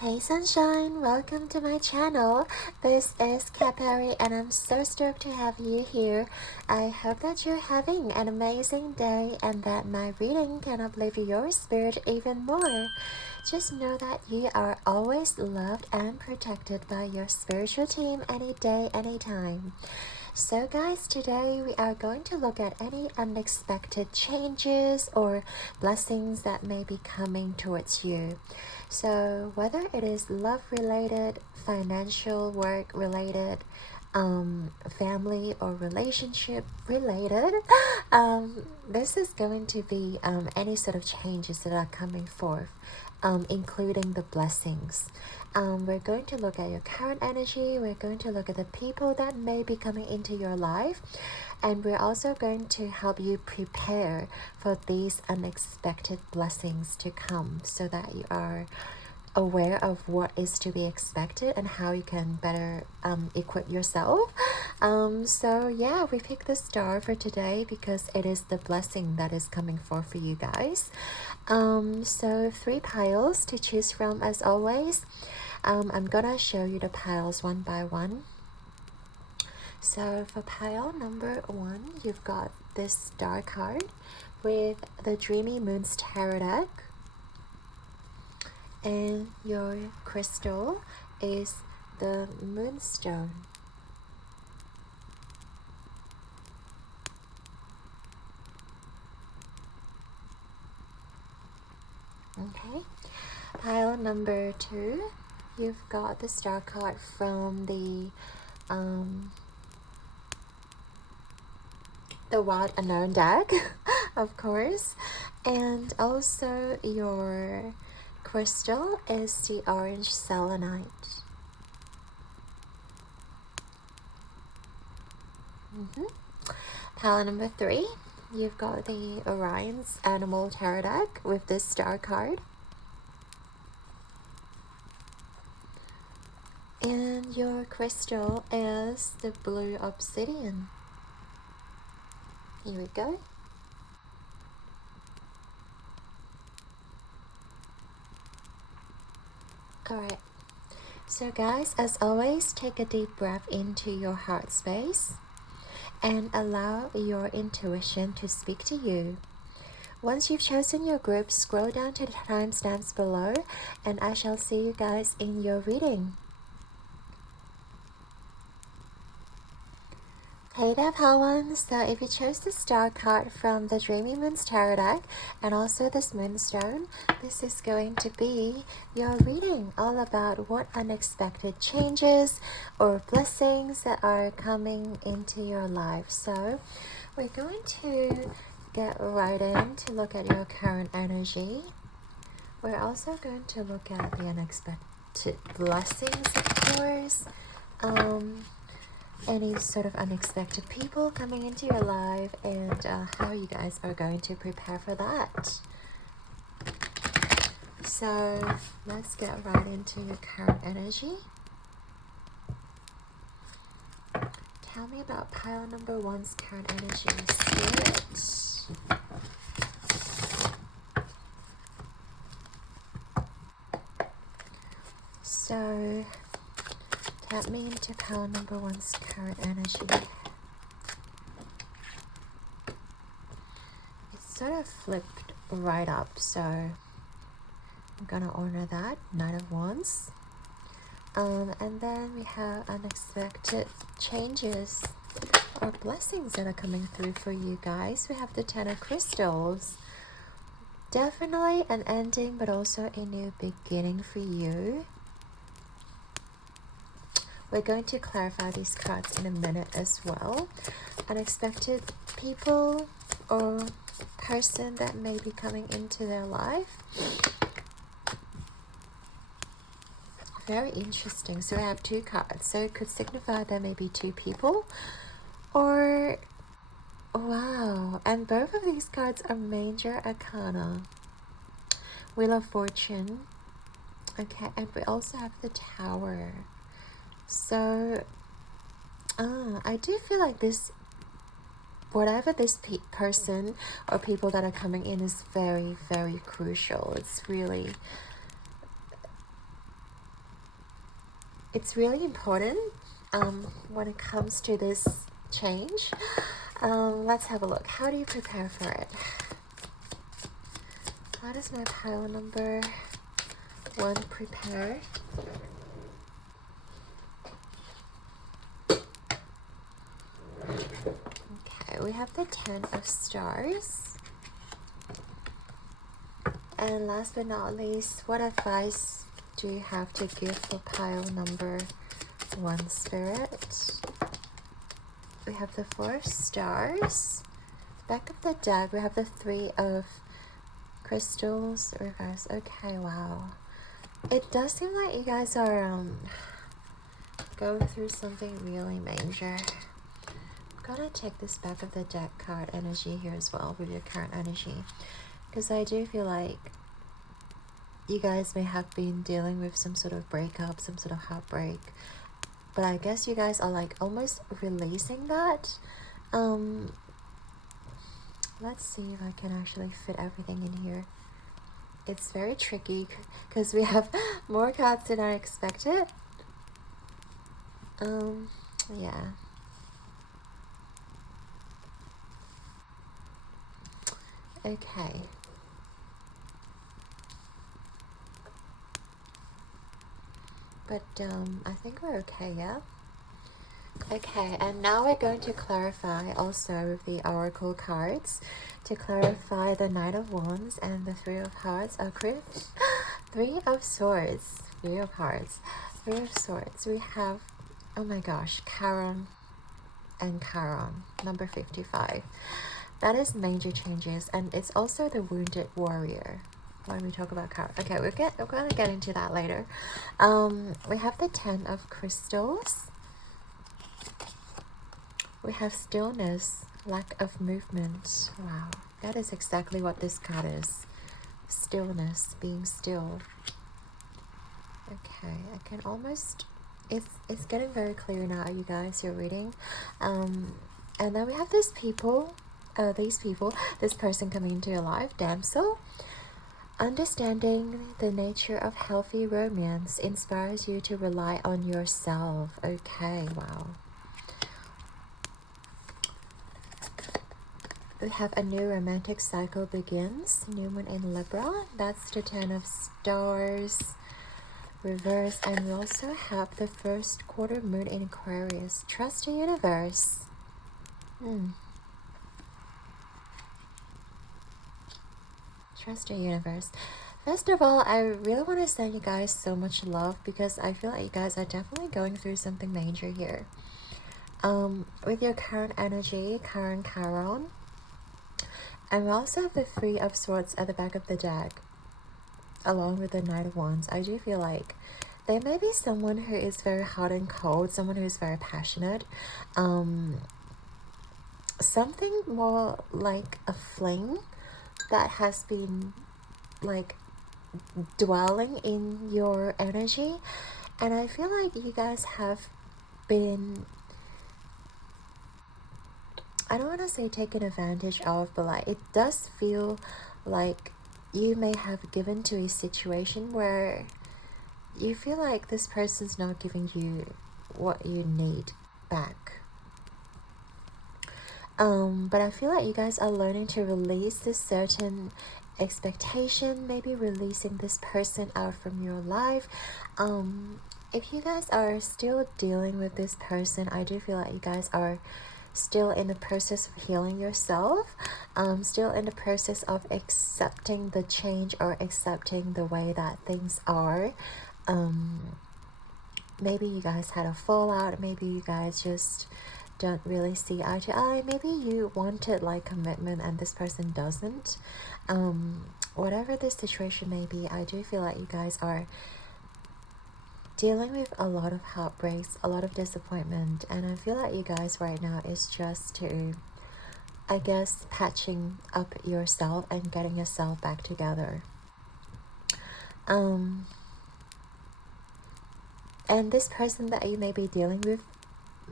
Hey sunshine, welcome to my channel. This is Capari and I'm so stoked to have you here. I hope that you're having an amazing day and that my reading can uplift your spirit even more. Just know that you are always loved and protected by your spiritual team any day, anytime. So guys, today we are going to look at any unexpected changes or blessings that may be coming towards you. So whether it is love related, financial, work related, family or relationship related, this is going to be any sort of changes that are coming forth, including the blessings. We're going to look at your current energy. We're going to look at the people that may be coming into your life, and we're also going to help you prepare for these unexpected blessings to come so that you are aware of what is to be expected and how you can better equip yourself. So yeah, we picked the star for today because it is the blessing that is coming forth for you guys. So 3 piles to choose from as always. I'm gonna show you the piles one by one. So for pile number 1, you've got this star card with the Dreamy Moon's Tarot deck, and your crystal is the Moonstone. Okay, pile number 2, you've got the star card from the Wild Unknown deck, of course, and also your crystal is the orange selenite. Pile number 3, you've got the Orion's Animal Tarot deck with this star card. And your crystal is the blue obsidian. Here we go. Alright, so guys, as always, take a deep breath into your heart space and allow your intuition to speak to you. Once you've chosen your group, scroll down to the timestamps below and I shall see you guys in your reading. Hey there, Pawan. So if you chose the star card from the Dreamy Moon's Tarot deck and also this Moonstone, this is going to be your reading all about what unexpected changes or blessings that are coming into your life. So we're going to get right in to look at your current energy. We're also going to look at the unexpected blessings, of course. Any sort of unexpected people coming into your life and how you guys are going to prepare for that. So let's get right into your current energy. Tell me about pile number 1's current energy, Spirit. So tap me into pile number 1's current energy. It's sort of flipped right up, so I'm gonna honor that. Knight of Wands. And then we have unexpected changes or blessings that are coming through for you guys. We have the 10 of Crystals. Definitely an ending, but also a new beginning for you. We're going to clarify these cards in a minute as well. Unexpected people or person that may be coming into their life. Very interesting. So we have 2 cards. So it could signify there may be 2 people or wow. And both of these cards are major arcana. Wheel of Fortune. Okay, and we also have the Tower. So, I do feel like this, whatever this person or people that are coming in is very, very crucial. It's really it's really important when it comes to this change. Let's have a look. How do you prepare for it? How does my pile number 1 prepare? Okay, we have the 10 of stars. And last but not least, what advice do you have to give for pile number 1, Spirit? We have the 4 of stars. Back of the deck, we have the 3 of crystals reverse. Okay, wow. It does seem like you guys are going through something really major. I'm gonna take this back of the deck card energy here as well with your current energy, because I do feel like you guys may have been dealing with some sort of breakup, some sort of heartbreak, but I guess you guys are like almost releasing that. Let's see if I can actually fit everything in here. It's very tricky because we have more cards than I expected. Yeah. Okay. But I think we're okay, yeah? Okay, and now we're going to clarify also with the Oracle cards to clarify the Knight of Wands and the 3 of Hearts. Oh, 3 of Swords, 3 of Hearts, 3 of Swords. We have, oh my gosh, Charon and Charon, number 55. That is major changes, and it's also the Wounded Warrior when we talk about Charon. Okay, we're going to get into that later. We have the 10 of Crystals. We have stillness, lack of movement. Wow, that is exactly what this card is. Stillness, being still. Okay, I can almost... It's getting very clear now, you guys, you're reading. And then we have these people, this person coming into your life, Damsel. Understanding the nature of healthy romance inspires you to rely on yourself. Okay, wow. We have a new romantic cycle begins. New moon in Libra. That's the 10 of stars. Reverse. And we also have the first quarter moon in Aquarius. Trust the universe. Trust the universe. First of all, I really want to send you guys so much love because I feel like you guys are definitely going through something major here. With your current energy, Charon. And we also have the 3 of Swords at the back of the deck, along with the Knight of Wands. I do feel like there may be someone who is very hot and cold, someone who is very passionate. Something more like a fling that has been like dwelling in your energy. And I feel like you guys have been, I don't want to say taken advantage of, but like it does feel like you may have given to a situation where you feel like this person's not giving you what you need back. But I feel like you guys are learning to release this certain expectation, maybe releasing this person out from your life. If you guys are still dealing with this person, I do feel like you guys are still in the process of healing yourself, still in the process of accepting the change or accepting the way that things are. Maybe you guys had a fallout, maybe you guys just don't really see eye to eye, maybe you wanted like commitment and this person doesn't. Whatever the situation may be, I do feel like you guys are dealing with a lot of heartbreaks, a lot of disappointment, and I feel like you guys right now is just to, I guess, patching up yourself and getting yourself back together. And this person that you may be dealing with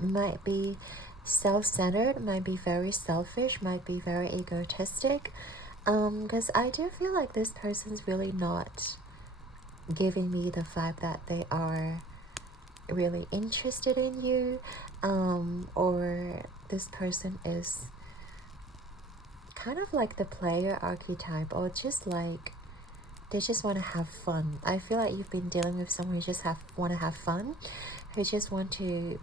might be self-centered, might be very selfish, might be very egotistic, because I do feel like this person's really not giving me the vibe that they are really interested in you, or this person is kind of like the player archetype, or just like they just want to have fun. I feel like you've been dealing with someone who just want to have fun, who just want to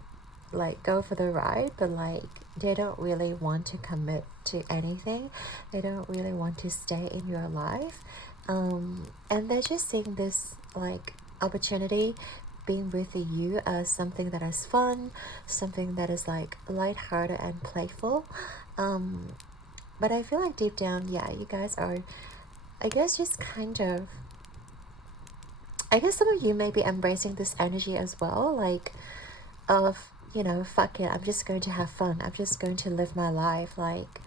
like go for the ride, but like they don't really want to commit to anything. They don't really want to stay in your life, and they're just seeing this like opportunity being with you as something that is fun, something that is like lighthearted and playful. But I feel like deep down, yeah, you guys are, I guess, just kind of, I guess some of you may be embracing this energy as well, like of, you know, fuck it, I'm just going to have fun, I'm just going to live my life. Like,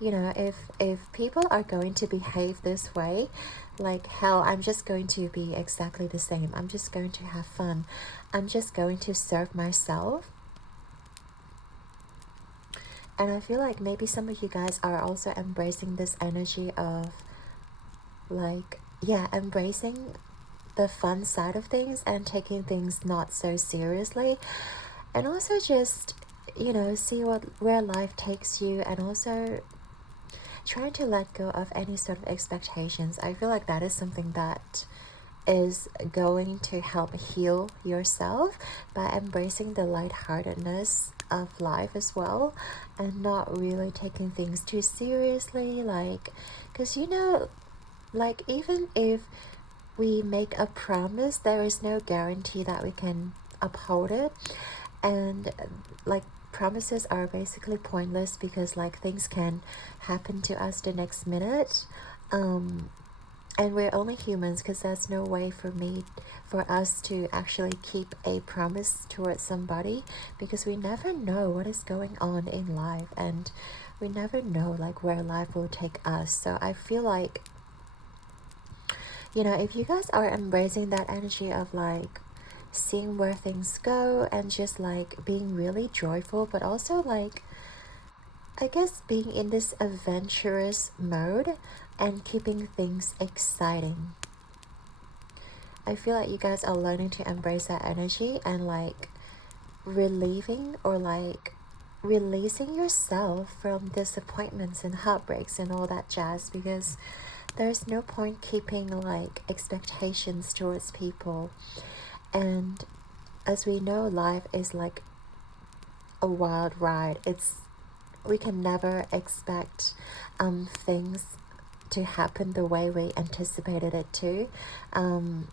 you know, if people are going to behave this way, like hell, I'm just going to be exactly the same. I'm just going to have fun, I'm just going to serve myself. And I feel like maybe some of you guys are also embracing this energy of like, yeah, embracing the fun side of things and taking things not so seriously, and also just, you know, see where life takes you, and also trying to let go of any sort of expectations. I feel like that is something that is going to help heal yourself by embracing the lightheartedness of life as well, and not really taking things too seriously. Like, because you know, like even if we make a promise, there is no guarantee that we can uphold it. And like promises are basically pointless because like things can happen to us the next minute, and we're only humans, because there's no way for us to actually keep a promise towards somebody, because we never know what is going on in life, and we never know like where life will take us. So I feel like, you know, if you guys are embracing that energy of like seeing where things go and just like being really joyful, but also like, I guess, being in this adventurous mode and keeping things exciting, I feel like you guys are learning to embrace that energy and like relieving or like releasing yourself from disappointments and heartbreaks and all that jazz, because there's no point keeping like expectations towards people. And as we know, life is like a wild ride. We can never expect things to happen the way we anticipated it to. And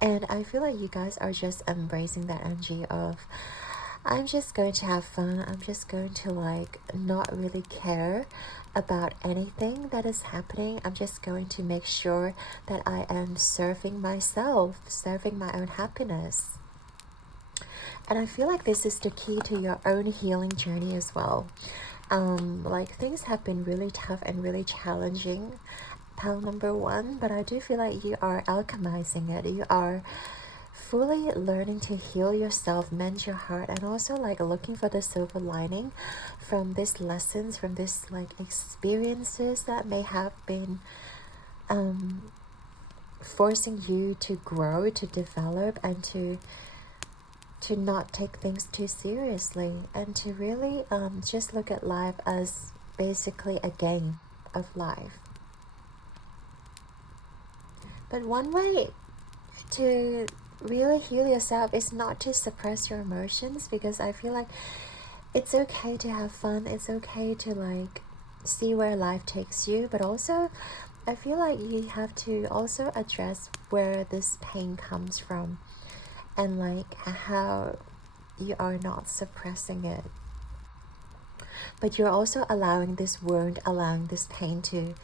I feel like you guys are just embracing that energy of, I'm just going to have fun, I'm just going to like not really care about anything that is happening. I'm just going to make sure that I am serving myself, serving my own happiness. And I feel like this is the key to your own healing journey as well. Like things have been really tough and really challenging, pile number one, but I do feel like you are alchemizing it. You are fully learning to heal yourself, mend your heart, and also like looking for the silver lining from these lessons, from this like experiences that may have been forcing you to grow, to develop, and to not take things too seriously, and to really just look at life as basically a game of life. But one way to really heal yourself is not to suppress your emotions, because I feel like it's okay to have fun, it's okay to like see where life takes you, but also I feel like you have to also address where this pain comes from, and like how you are not suppressing it, but you're also allowing this wound, allowing this pain to,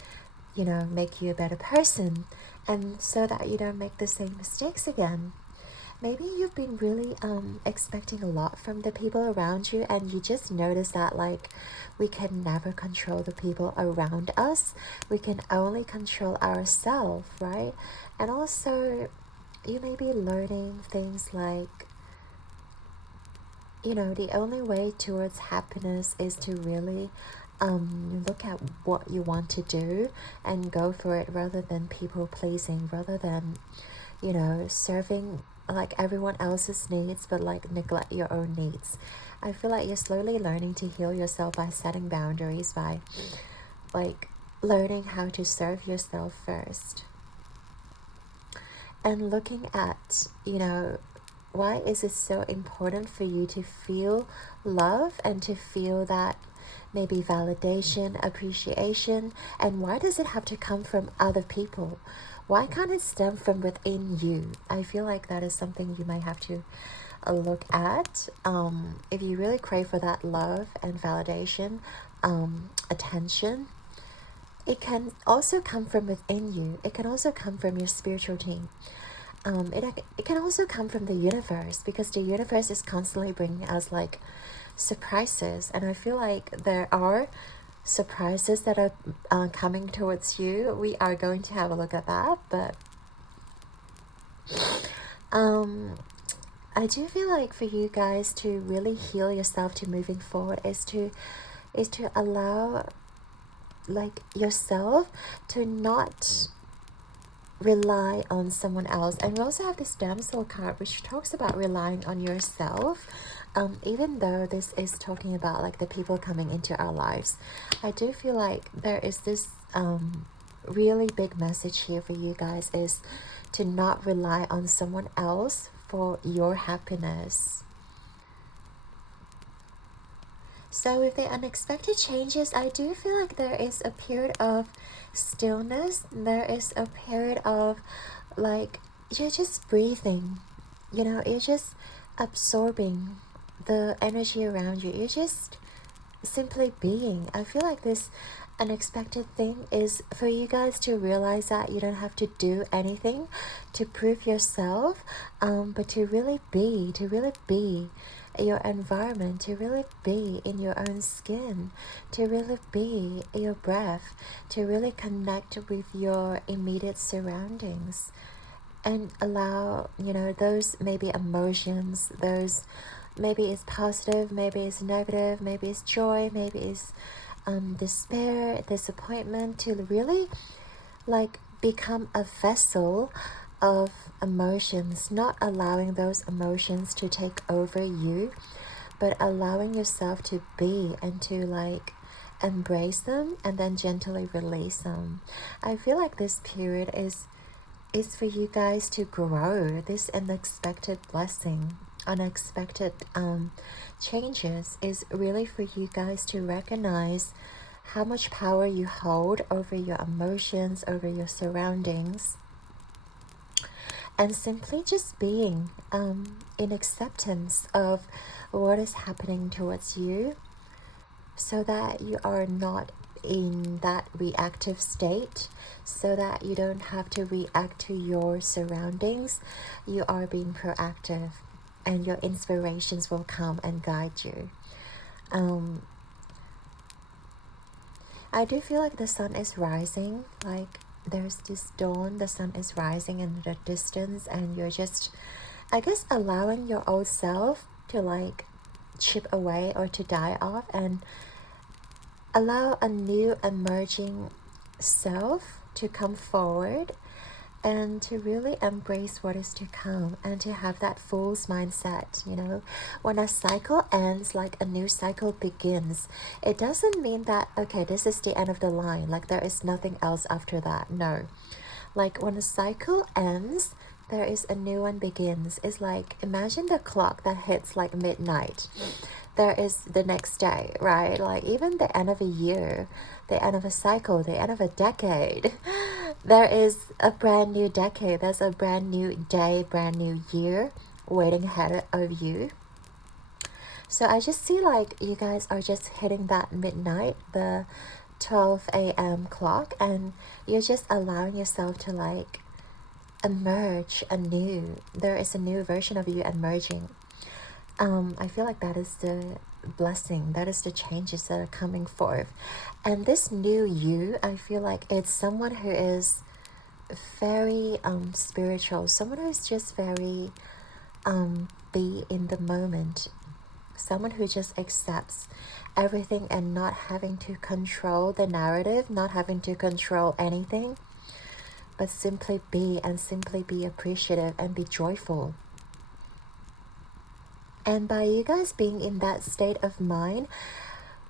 you know, make you a better person, and so that you don't make the same mistakes again. Maybe you've been really expecting a lot from the people around you, and you just notice that like we can never control the people around us. We can only control ourselves, right? And also you may be learning things like, you know, the only way towards happiness is to really look at what you want to do and go for it, rather than people pleasing, rather than, you know, serving like everyone else's needs but like neglect your own needs. I feel like you're slowly learning to heal yourself by setting boundaries, by like learning how to serve yourself first, and looking at, you know, why is it so important for you to feel love and to feel that maybe validation, appreciation, and why does it have to come from other people? Why can't it stem from within you? I feel like that is something you might have to look at. If you really crave for that love and validation, attention, it can also come from within you. It can also come from your spiritual team. It can also come from the universe, because the universe is constantly bringing us like surprises, and I feel like there are surprises that are coming towards you. We are going to have a look at that, but I do feel like for you guys to really heal yourself to moving forward is to allow like yourself to not rely on someone else. And we also have this damsel card which talks about relying on yourself. Even though this is talking about like the people coming into our lives, I do feel like there is this really big message here for you guys, is to not rely on someone else for your happiness. So with the unexpected changes, I do feel like there is a period of stillness. There is a period of like, you're just breathing, you know, you're just absorbing the energy around you. You're just simply being. I feel like this unexpected thing is for you guys to realize that you don't have to do anything to prove yourself, but to really be your environment, to really be in your own skin, to really be your breath, to really connect with your immediate surroundings, and allow, you know, those maybe emotions, those maybe it's positive, maybe it's negative, maybe it's joy, maybe it's despair, disappointment, to really like become a vessel of emotions, not allowing those emotions to take over you, but allowing yourself to be and to like embrace them and then gently release them. I feel like this period is for you guys to grow. This unexpected blessing, unexpected changes is really for you guys to recognize how much power you hold over your emotions, over your surroundings, and simply just being in acceptance of what is happening towards you, so that you are not in that reactive state, so that you don't have to react to your surroundings. You are being proactive, and your inspirations will come and guide you. I do feel like the sun is rising, like there's this dawn, the sun is rising in the distance, and you're just, I guess, allowing your old self to like chip away or to die off, and allow a new emerging self to come forward, and to really embrace what is to come, and to have that fool's mindset. You know, when a cycle ends, like a new cycle begins, it doesn't mean that, okay, this is the end of the line, like there is nothing else after that. No, like when a cycle ends, there is a new one begins. It's like, imagine the clock that hits like midnight, there is the next day, right? Like even the end of a year, the end of a cycle, the end of a decade, there is a brand new decade. There's a brand new day, brand new year waiting ahead of you. So I just see like you guys are just hitting that midnight, the 12 a.m. clock, and you're just allowing yourself to like emerge anew. There is a new version of you emerging. I feel like that is the blessing, that is the changes that are coming forth. And this new you, I feel like it's someone who is very spiritual, someone who's just very be in the moment, someone who just accepts everything and not having to control the narrative, not having to control anything, but simply be, and simply be appreciative and be joyful. And by you guys being in that state of mind,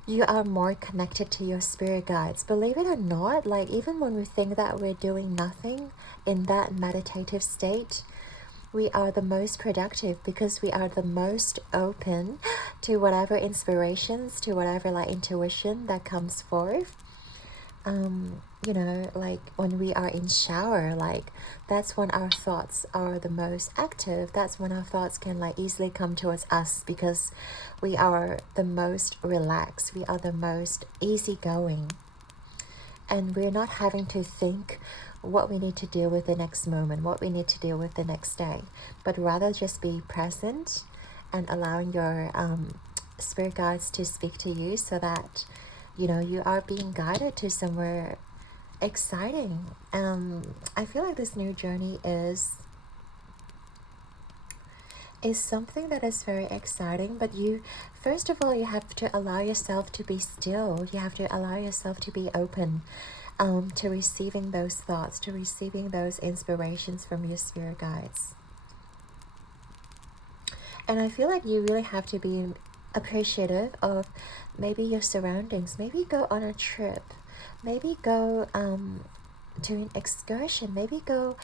you are more connected to your spirit guides. Believe it or not, like even when we think that we're doing nothing in that meditative state, we are the most productive because we are the most open to whatever inspirations, to whatever like intuition that comes forth. You know, like when we are in shower, like that's when our thoughts are the most active. That's when our thoughts can like easily come towards us because we are the most relaxed, we are the most easygoing, and we're not having to think what we need to deal with the next moment, what we need to deal with the next day, but rather just be present and allowing your spirit guides to speak to you so that you know you are being guided to somewhere exciting. I feel like this new journey is something that is very exciting, but you, first of all, you have to allow yourself to be still. You have to allow yourself to be open to receiving those thoughts, to receiving those inspirations from your spirit guides. And I feel like you really have to be appreciative of maybe your surroundings. Maybe go on a trip, maybe go to an excursion, maybe go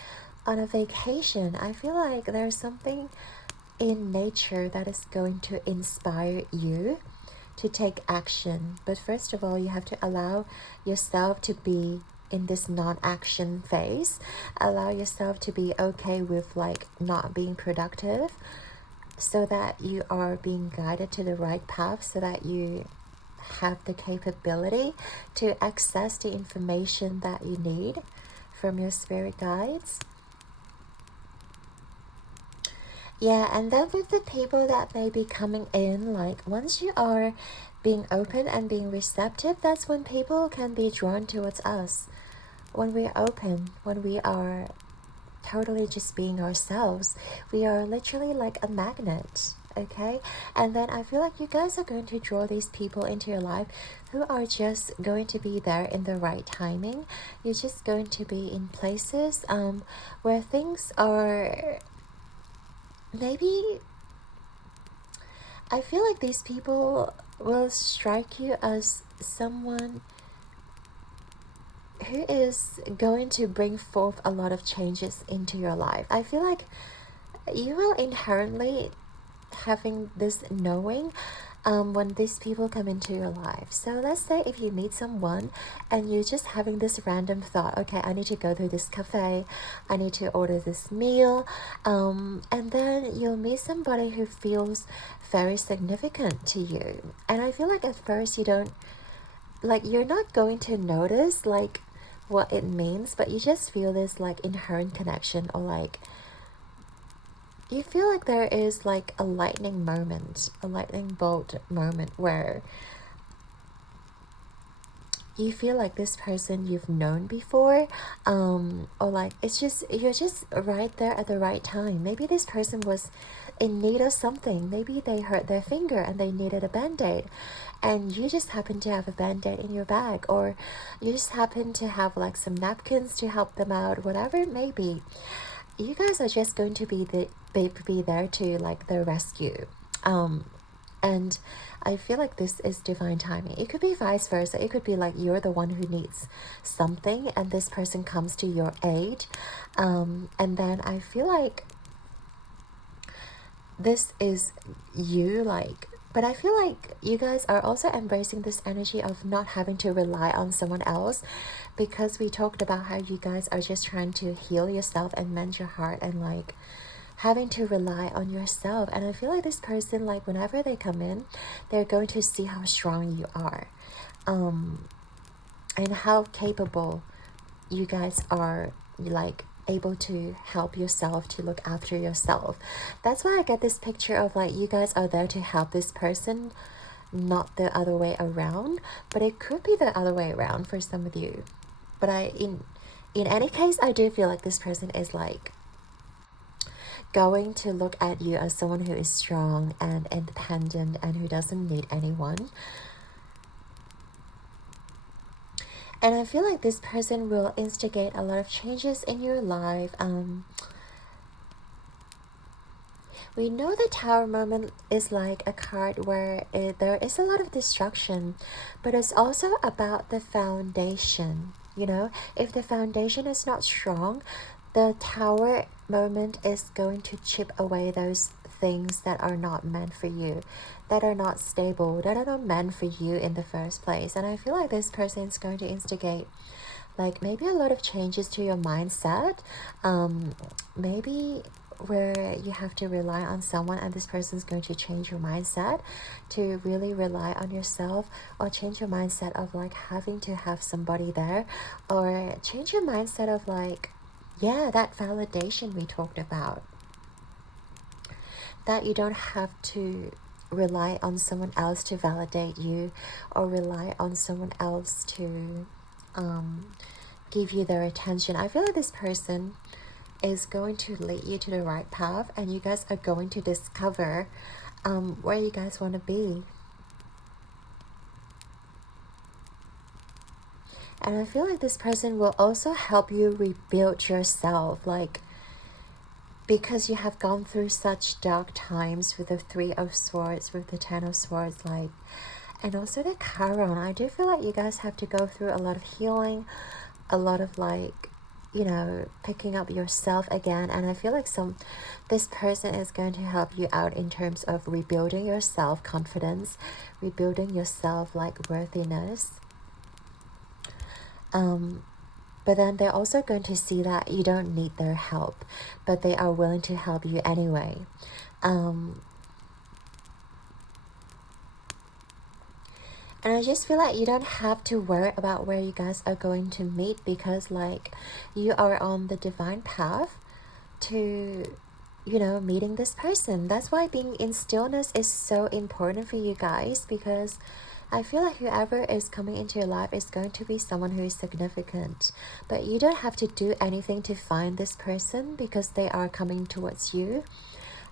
on a vacation. I feel like there's something in nature that is going to inspire you to take action. But first of all, you have to allow yourself to be in this non-action phase. Allow yourself to be okay with like not being productive, so that you are being guided to the right path, so that you have the capability to access the information that you need from your spirit guides. Yeah, and then with the people that may be coming in, like once you are being open and being receptive, that's when people can be drawn towards us. When we're open, when we are totally just being ourselves, we are literally like a magnet, okay? And then I feel like you guys are going to draw these people into your life who are just going to be there in the right timing. You're just going to be in places where things are maybe, I feel like these people will strike you as someone who is going to bring forth a lot of changes into your life. I feel like you will inherently having this knowing when these people come into your life. So let's say if you meet someone and you're just having this random thought, okay, I need to go to this cafe, I need to order this meal, and then you'll meet somebody who feels very significant to you. And I feel like at first you don't, like, you're not going to notice like what it means, but you just feel this like inherent connection, or like you feel like there is like a lightning moment, a lightning bolt moment where you feel like this person you've known before, or like it's just, you're just right there at the right time. Maybe this person was in need of something. Maybe they hurt their finger and they needed a band-aid, and you just happen to have a band-aid in your bag, or you just happen to have like some napkins to help them out, whatever it may be. You guys are just going to be there to like the rescue. And I feel like this is divine timing. It could be vice versa. It could be like you're the one who needs something and this person comes to your aid. And then I feel like this is you, like, but I feel like you guys are also embracing this energy of not having to rely on someone else, because we talked about how you guys are just trying to heal yourself and mend your heart, and like having to rely on yourself. And I feel like this person, like whenever they come in, they're going to see how strong you are, and how capable you guys are, like able to help yourself, to look after yourself. That's why I get this picture of like you guys are there to help this person, not the other way around. But it could be the other way around for some of you. But in any case, I do feel like this person is like going to look at you as someone who is strong and independent and who doesn't need anyone. And I feel like this person will instigate a lot of changes in your life. We know the Tower moment is like a card where there is a lot of destruction, but it's also about the foundation. You know, if the foundation is not strong, the Tower moment is going to chip away those things that are not meant for you, that are not stable, that are not meant for you in the first place. And I feel like this person is going to instigate like maybe a lot of changes to your mindset, maybe where you have to rely on someone and this person is going to change your mindset to really rely on yourself, or change your mindset of like having to have somebody there, or change your mindset of like, yeah, that validation we talked about, that you don't have to rely on someone else to validate you, or rely on someone else to give you their attention. I feel like this person is going to lead you to the right path, and you guys are going to discover where you guys want to be. And I feel like this person will also help you rebuild yourself, like, because you have gone through such dark times with the Three of Swords, with the Ten of Swords, like, and also the Chiron. I do feel like you guys have to go through a lot of healing, a lot of like, you know, picking up yourself again. And I feel like this person is going to help you out in terms of rebuilding your self-confidence, rebuilding your self like worthiness. But then they're also going to see that you don't need their help, but they are willing to help you anyway. And I just feel like you don't have to worry about where you guys are going to meet, because like you are on the divine path to, you know, meeting this person. That's why being in stillness is so important for you guys, because I feel like whoever is coming into your life is going to be someone who is significant. But you don't have to do anything to find this person, because they are coming towards you.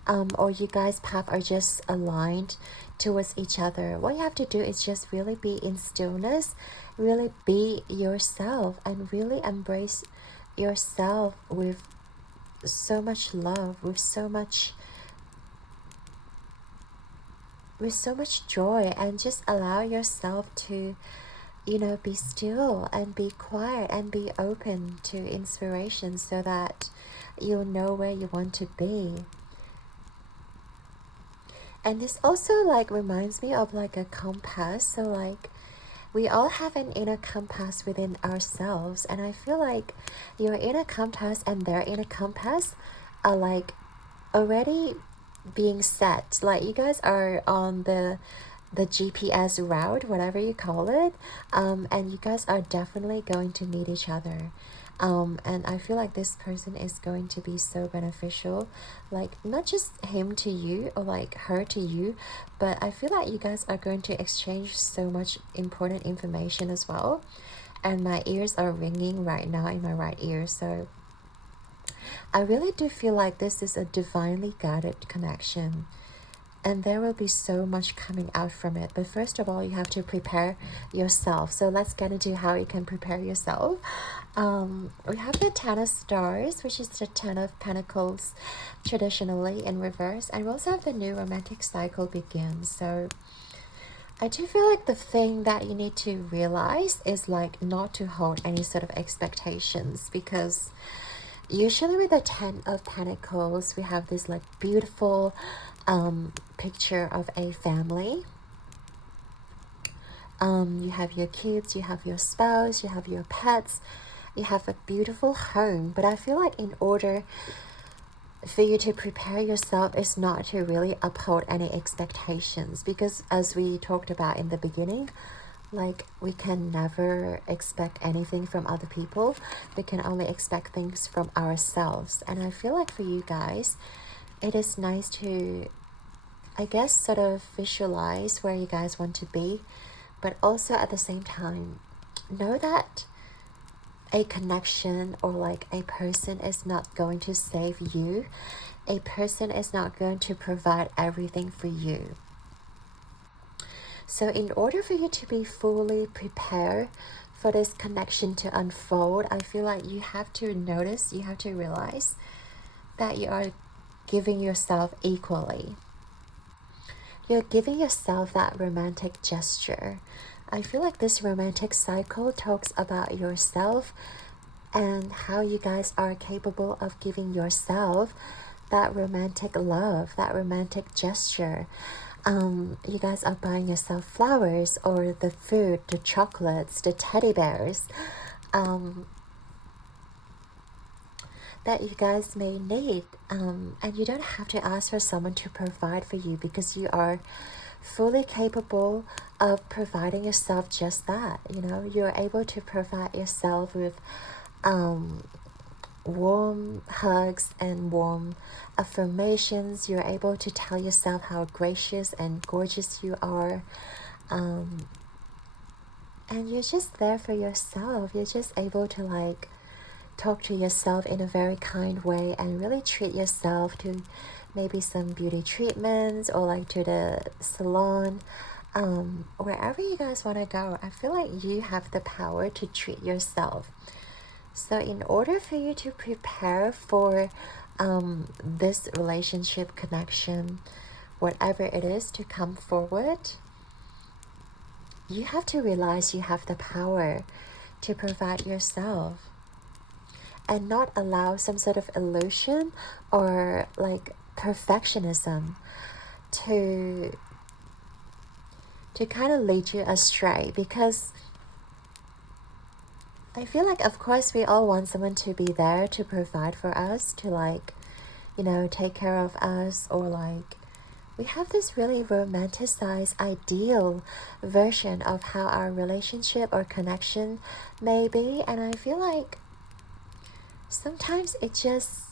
Or you guys' paths are just aligned towards each other. What you have to do is just really be in stillness, really be yourself, and really embrace yourself with so much love, with so much joy, and just allow yourself to, you know, be still and be quiet and be open to inspiration, so that you'll know where you want to be. And this also like reminds me of like a compass. So like we all have an inner compass within ourselves, and I feel like your inner compass and their inner compass are like already being set. Like you guys are on the GPS route, whatever you call it, and you guys are definitely going to meet each other. And I feel like this person is going to be so beneficial, like not just him to you or like her to you, but I feel like you guys are going to exchange so much important information as well. And my ears are ringing right now in my right ear, so I really do feel like this is a divinely guided connection, and there will be so much coming out from it. But first of all, you have to prepare yourself. So let's get into how you can prepare yourself. We have the Ten of Stars, which is the Ten of Pentacles traditionally in reverse, and we also have the new romantic cycle begins. So I do feel like the thing that you need to realize is like not to hold any sort of expectations, because usually with the Ten of Pentacles we have this like beautiful picture of a family. You have your kids, you have your spouse, you have your pets, you have a beautiful home. But I feel like in order for you to prepare yourself is not to really uphold any expectations, because as we talked about in the beginning, like we can never expect anything from other people. We can only expect things from ourselves. And I feel like for you guys, it is nice to, I guess, sort of visualize where you guys want to be, but also at the same time know that a connection or like a person is not going to save you. A person is not going to provide everything for you. So in order for you to be fully prepared for this connection to unfold, I feel like you have to notice, you have to realize that you are giving yourself equally. You're giving yourself that romantic gesture. I feel like this romantic cycle talks about yourself and how you guys are capable of giving yourself that romantic love, that romantic gesture. You guys are buying yourself flowers or the food, the chocolates, the teddy bears that you guys may need. And you don't have to ask for someone to provide for you, because you are fully capable of providing yourself just that. You know, you're able to provide yourself with warm hugs and warm affirmations. You're able to tell yourself how gracious and gorgeous you are, and you're just there for yourself. You're just able to like talk to yourself in a very kind way and really treat yourself to maybe some beauty treatments or like to the salon, wherever you guys want to go. I feel like you have the power to treat yourself. So in order for you to prepare for this relationship connection, whatever it is, to come forward, you have to realize you have the power to provide yourself and not allow some sort of illusion or like perfectionism to kind of lead you astray. Because I feel like, of course, we all want someone to be there to provide for us, to like, you know, take care of us, or like, we have this really romanticized ideal version of how our relationship or connection may be. And I feel like sometimes it just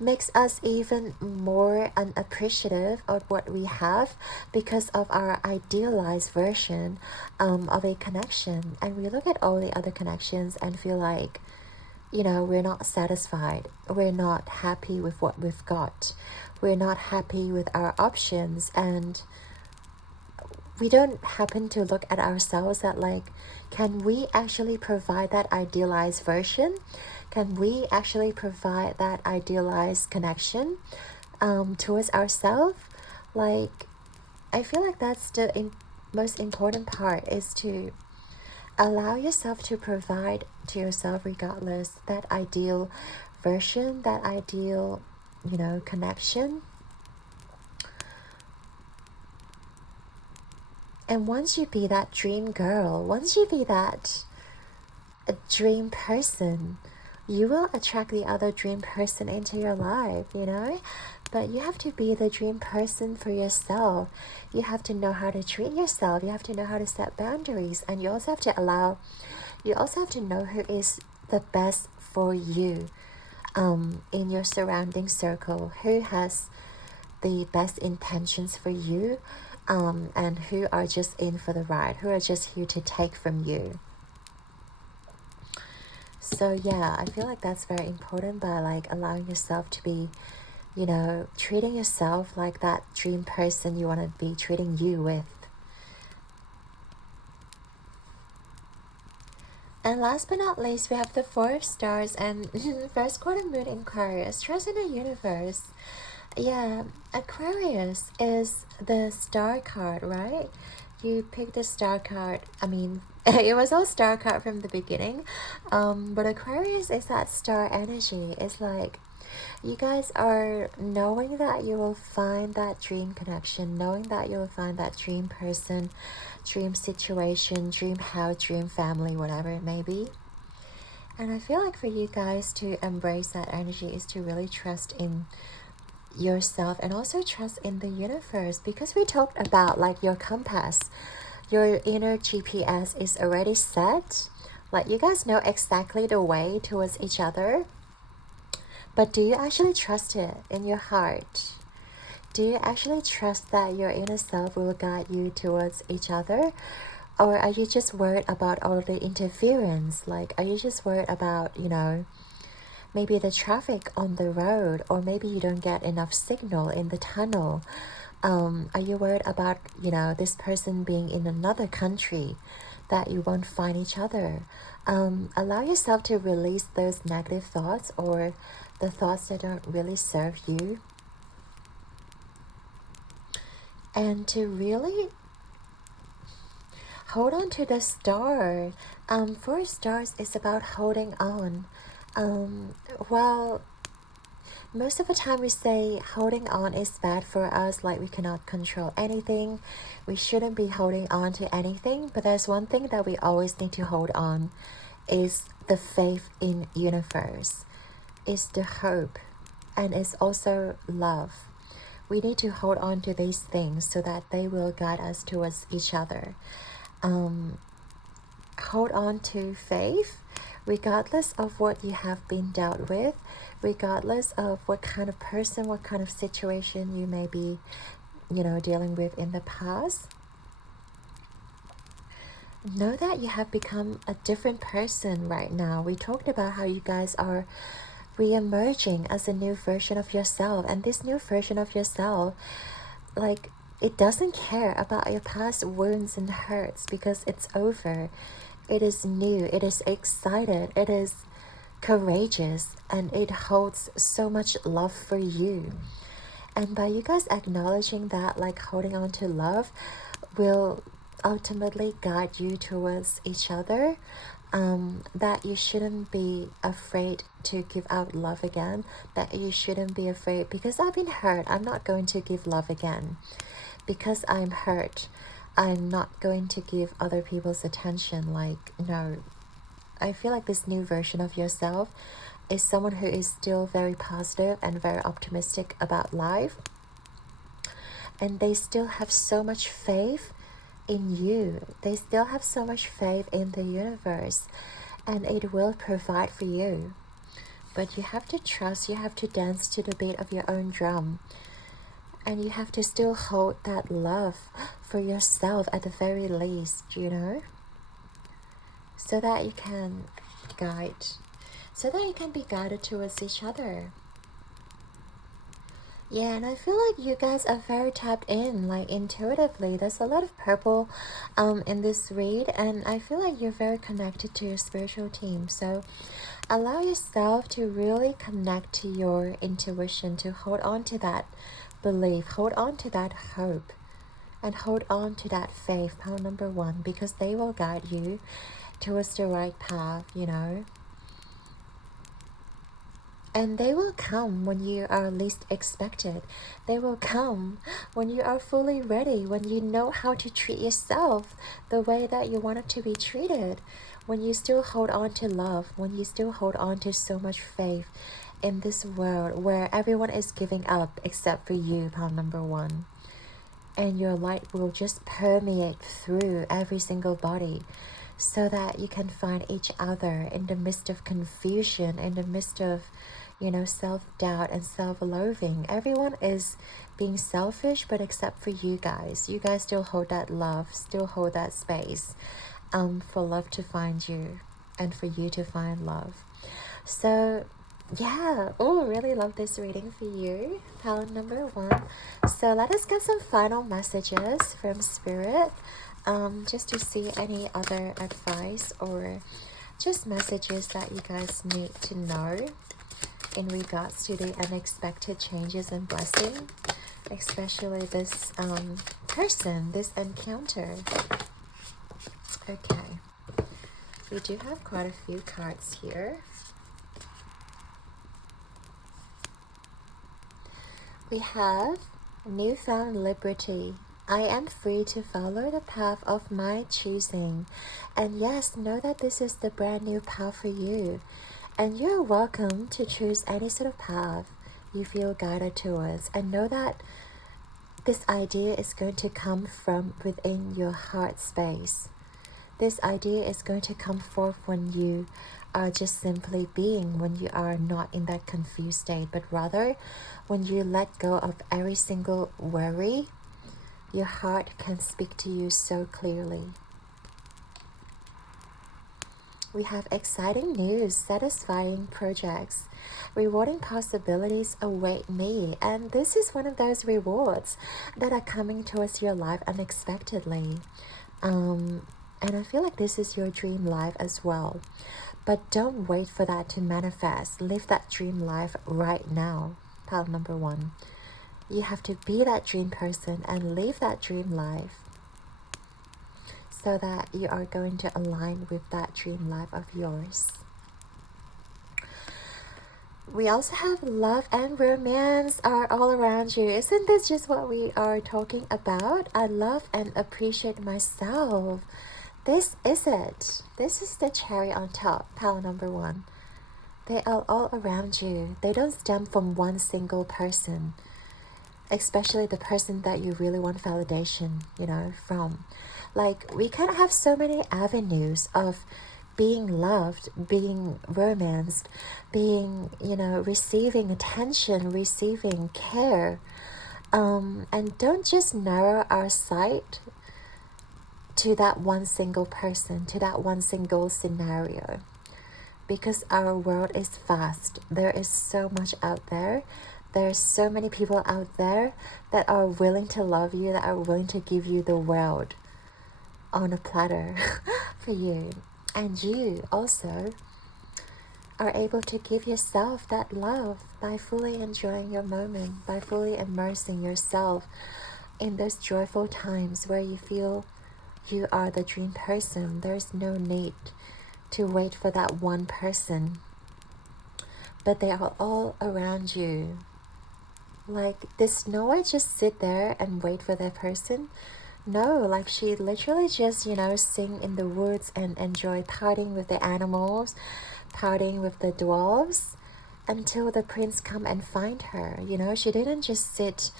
makes us even more unappreciative of what we have because of our idealized version of a connection. And we look at all the other connections and feel like, you know, we're not satisfied. We're not happy with what we've got. We're not happy with our options. And we don't happen to look at ourselves that like, can we actually provide that idealized version? Can we actually provide that idealized connection towards ourselves? Like, I feel like that's the most important part, is to allow yourself to provide to yourself regardless that ideal version, that ideal, you know, connection. And once you be that dream girl, once you be that a dream person, you will attract the other dream person into your life, you know? But you have to be the dream person for yourself. You have to know how to treat yourself. You have to know how to set boundaries. And you also have to know who is the best for you in your surrounding circle, who has the best intentions for you, and who are just in for the ride, who are just here to take from you. So yeah, I feel like that's very important, by like allowing yourself to be, you know, treating yourself like that dream person you want to be treating you with. And last but not least, we have the 4 of stars and first quarter moon in Aquarius. Trust in the universe. Yeah, Aquarius is the star card, right? You picked the star card. I mean, it was all star card from the beginning, but Aquarius is that star energy. It's like you guys are knowing that you will find that dream connection, knowing that you will find that dream person, dream situation, dream house, dream family, whatever it may be. And I feel like for you guys to embrace that energy is to really trust in yourself and also trust in the universe, because we talked about like your compass, your inner GPS is already set. Like you guys know exactly the way towards each other, but do you actually trust it in your heart? Do you actually trust that your inner self will guide you towards each other? Or are you just worried about all the interference? Like, are you just worried about, you know, maybe the traffic on the road, or maybe you don't get enough signal in the tunnel? Are you worried about, you know, this person being in another country that you won't find each other. Allow yourself to release those negative thoughts or the thoughts that don't really serve you, and to really hold on to the star. 4 stars is about holding on. Well, most of the time we say holding on is bad for us, like we cannot control anything. We shouldn't be holding on to anything, but there's one thing that we always need to hold on is the faith in universe, is the hope, and it's also love. We need to hold on to these things so that they will guide us towards each other. Hold on to faith regardless of what you have been dealt with, regardless of what kind of person, what kind of situation you may be, dealing with in the past. Know that you have become a different person right now. We talked about how you guys are re-emerging as a new version of yourself, and this new version of yourself, like, it doesn't care about your past wounds and hurts because it's over. It is new, it is excited, it is courageous, and it holds so much love for you. And by you guys acknowledging that, like, holding on to love will ultimately guide you towards each other. That you shouldn't be afraid to give out love again, that you shouldn't be afraid, because I've been hurt, I'm not going to give love again. Because I'm hurt, I'm not going to give other people's attention. Like, no. I feel like this new version of yourself is someone who is still very positive and very optimistic about life. And they still have so much faith in you. They still have so much faith in the universe. And it will provide for you. But you have to trust, you have to dance to the beat of your own drum. And you have to still hold that love for yourself at the very least, so that you can be guided towards each other. Yeah, and I feel like you guys are very tapped in, like, intuitively. There's a lot of purple in this read, and I feel like you're very connected to your spiritual team. So allow yourself to really connect to your intuition, to hold on to that belief, hold on to that hope, and hold on to that faith, pile number 1, because they will guide you towards the right path, And they will come when you are least expected. They will come when you are fully ready, when you know how to treat yourself the way that you want it to be treated, when you still hold on to love, when you still hold on to so much faith in this world where everyone is giving up except for you, pile number 1. And your light will just permeate through every single body so that you can find each other in the midst of confusion, in the midst of, self-doubt and self-loathing. Everyone is being selfish, but except for you guys. You guys still hold that love, still hold that space for love to find you and for you to find love. So yeah, really love this reading for you, pile number 1. So let us get some final messages from Spirit, just to see any other advice or just messages that you guys need to know in regards to the unexpected changes and blessing, especially this person, this encounter. Okay, we do have quite a few cards here. We have newfound liberty. I am free to follow the path of my choosing. And yes, know that this is the brand new path for you. And you're welcome to choose any sort of path you feel guided towards. And know that this idea is going to come from within your heart space. This idea is going to come forth when you are just simply being, when you are not in that confused state, but rather when you let go of every single worry, your heart can speak to you so clearly. We have exciting news, satisfying projects, rewarding possibilities await me. And this is one of those rewards that are coming towards your life unexpectedly. And I feel like this is your dream life as well. But don't wait for that to manifest. Live that dream life right now. Pile number 1. You have to be that dream person and live that dream life so that you are going to align with that dream life of yours. We also have love and romance are all around you. Isn't this just what we are talking about? I love and appreciate myself. This is it. This is the cherry on top, pile number 1. They are all around you. They don't stem from one single person, especially the person that you really want validation, from. Like, we can have so many avenues of being loved, being romanced, being, receiving attention, receiving care. And don't just narrow our sight to that one single person, to that one single scenario. Because our world is vast. There is so much out there. There's so many people out there that are willing to love you, that are willing to give you the world on a platter for you. And you also are able to give yourself that love by fully enjoying your moment, by fully immersing yourself in those joyful times where you feel you are the dream person. There's no need to wait for that one person, but they are all around you. Like, did Snow White just sit there and wait for that person? No, like, she literally just, sing in the woods and enjoy partying with the animals, partying with the dwarves, until the prince come and find her. She didn't just sit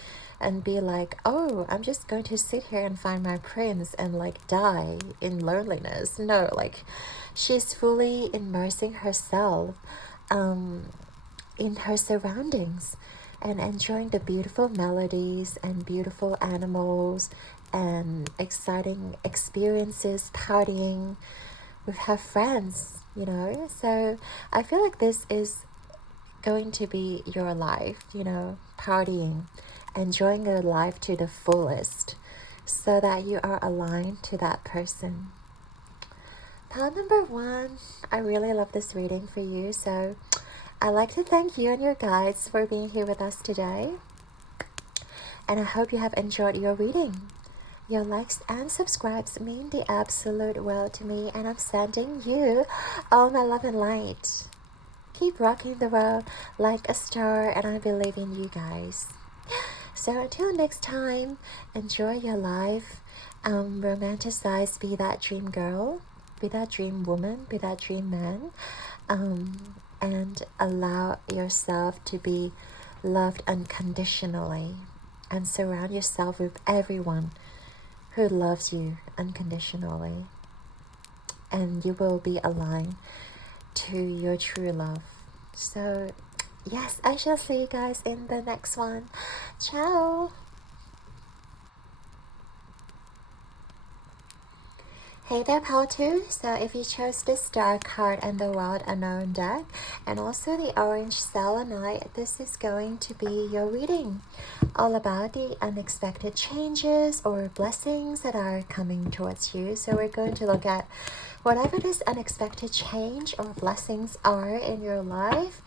and be like, oh, I'm just going to sit here and find my prince and like die in loneliness. No, like, she's fully immersing herself in her surroundings and enjoying the beautiful melodies and beautiful animals and exciting experiences, partying with her friends, So I feel like this is going to be your life, partying, enjoying your life to the fullest so that you are aligned to that person. Pile number 1, I really love this reading for you, so I'd like to thank you and your guides for being here with us today. And I hope you have enjoyed your reading. Your likes and subscribes mean the absolute world to me, and I'm sending you all my love and light. Keep rocking the world like a star, and I believe in you guys. So until next time, enjoy your life. Romanticize, be that dream girl, be that dream woman, be that dream man. And allow yourself to be loved unconditionally, and surround yourself with everyone who loves you unconditionally, and you will be aligned to your true love. So yes, I shall see you guys in the next one. Ciao. Hey there, Pile 2. So if you chose the Star card and the Wild Unknown deck, and also the Orange Selenite, this is going to be your reading. All about the unexpected changes or blessings that are coming towards you. So we're going to look at whatever this unexpected change or blessings are in your life.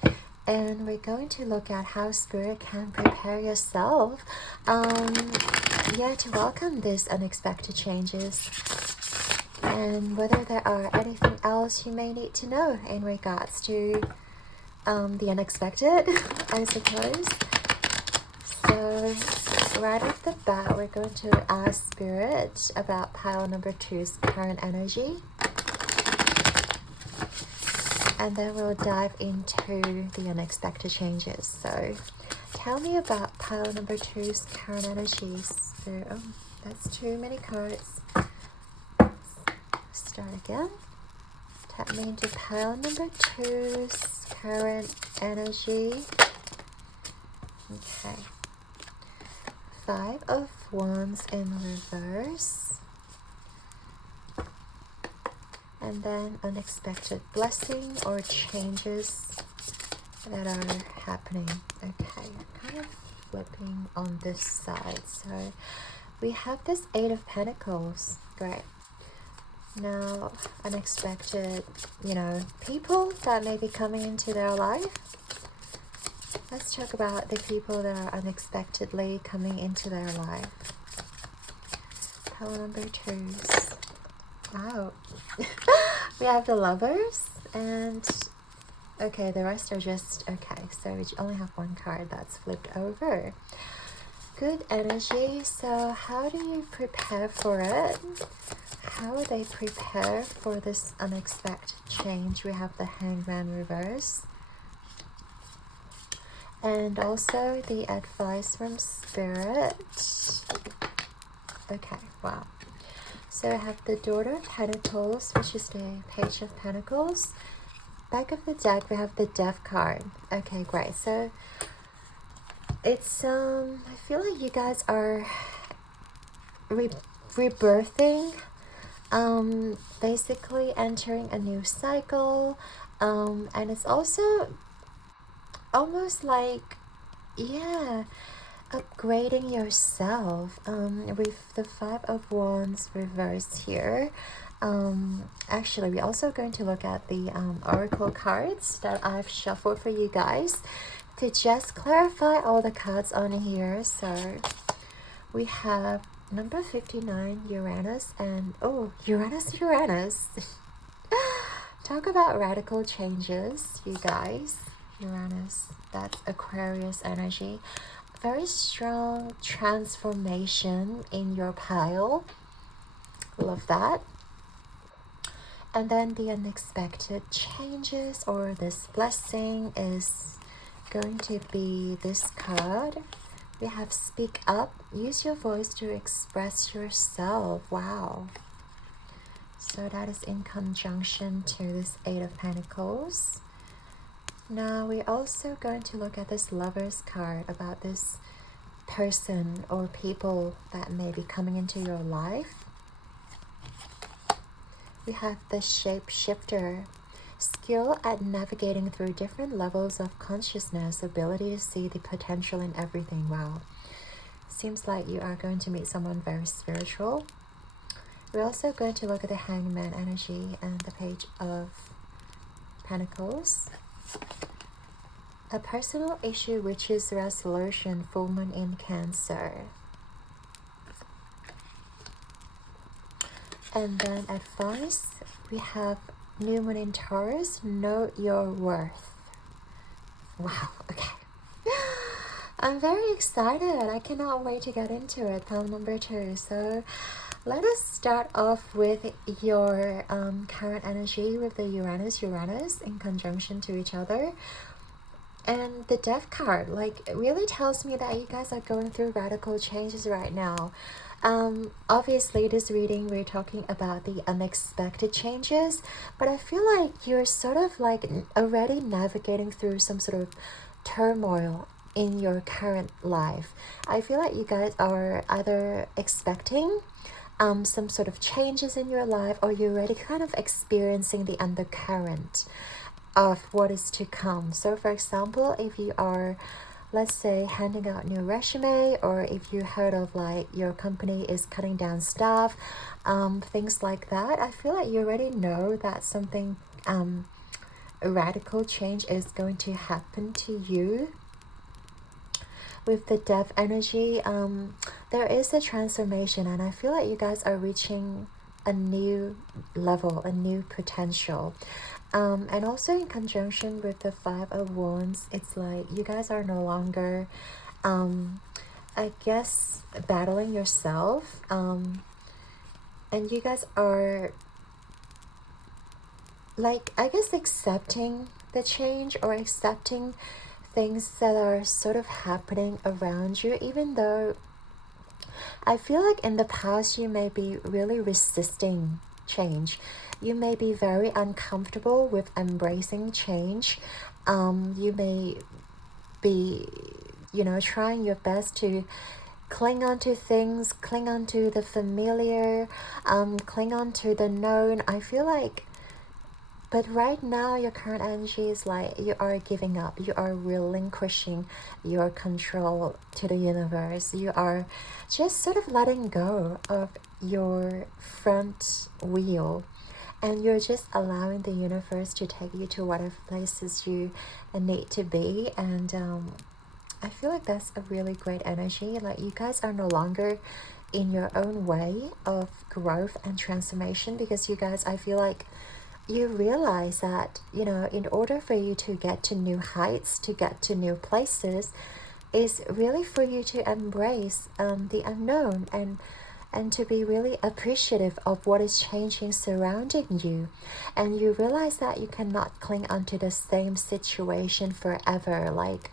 And we're going to look at how Spirit can prepare yourself to welcome these unexpected changes. And whether there are anything else you may need to know in regards to the unexpected, I suppose. So right off the bat, we're going to ask Spirit about pile number 2's current energy. And then we'll dive into the unexpected changes. So tell me about pile number 2's current energies. So, that's too many cards. Start again. Tap me into pile number 2's current energy. Okay. 5 of Wands in reverse. And then unexpected blessing or changes that are happening. Okay, I'm kind of flipping on this side. So we have this 8 of Pentacles. Great. Now, unexpected, people that may be coming into their life. Let's talk about the people that are unexpectedly coming into their life. Pile number 2s. Wow. We have the Lovers, and okay, the rest are just okay. So we only have one card that's flipped over. Good energy. So how do you prepare for it? How would they prepare for this unexpected change? We have the Hangman reverse. And also the advice from Spirit. Okay, wow. So I have the Daughter of Pentacles, which is the Page of Pentacles. Back of the deck, we have the Death card. Okay, great. So it's, I feel like you guys are rebirthing, basically entering a new cycle. And it's also almost like, yeah, upgrading yourself, with the Five of Wands reversed here. Actually, we're also going to look at the oracle cards that I've shuffled for you guys to just clarify all the cards on here. So we have number 59, Uranus, and oh, Uranus. Talk about radical changes, you guys. Uranus, that's Aquarius energy. Very strong transformation in your pile. Love that. And then the unexpected changes or this blessing is going to be this card. We have Speak Up. Use your voice to express yourself. Wow. So that is in conjunction to this Eight of Pentacles. Now we're also going to look at this Lovers card about this person or people that may be coming into your life. We have the Shapeshifter. Skill at navigating through different levels of consciousness, ability to see the potential in everything. Wow. Seems like you are going to meet someone very spiritual. We're also going to look at the Hangman energy and the Page of Pentacles. A personal issue which is resolution, full moon in Cancer. And then advice, we have new moon in Taurus, know your worth. Wow, okay. I'm very excited. I cannot wait to get into it. Pile number 2. So let us start off with your current energy with the Uranus in conjunction to each other. And the Death card, like, it really tells me that you guys are going through radical changes right now. Obviously, this reading, we're talking about the unexpected changes, but I feel like you're sort of like already navigating through some sort of turmoil in your current life. I feel like you guys are either expecting some sort of changes in your life, or you're already kind of experiencing the undercurrent of what is to come. So for example, if you are, let's say, handing out new resume, or if you heard of like your company is cutting down staff, things like that, I feel like you already know that something a radical change is going to happen to you. With the Death energy, there is a transformation, and I feel like you guys are reaching a new level, a new potential. And also in conjunction with the Five of Wands, it's like you guys are no longer, I guess, battling yourself. And you guys are, like, I guess, accepting the change, or accepting things that are sort of happening around you, even though I feel like in the past you may be really resisting change. You may be very uncomfortable with embracing change. You may be, trying your best to cling on to things, cling on to the familiar, cling on to the known. I feel like, but right now your current energy is like you are giving up. You are relinquishing your control to the universe. You are just sort of letting go of your front wheel, and you're just allowing the universe to take you to whatever places you need to be. And I feel like that's a really great energy. Like you guys are no longer in your own way of growth and transformation, because you guys, I feel like you realize that, you know, in order for you to get to new heights, to get to new places, is really for you to embrace the unknown, and to be really appreciative of what is changing surrounding you. And you realize that you cannot cling onto the same situation forever. Like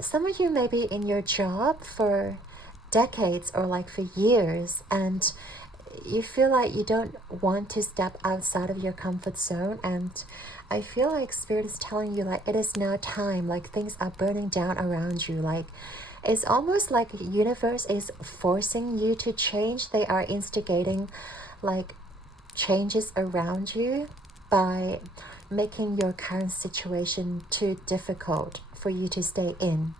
some of you may be in your job for decades or like for years, and you feel like you don't want to step outside of your comfort zone. And I feel like Spirit is telling you, like, it is now time. Like things are burning down around you. Like it's almost like the universe is forcing you to change. They are instigating like changes around you by making your current situation too difficult for you to stay in.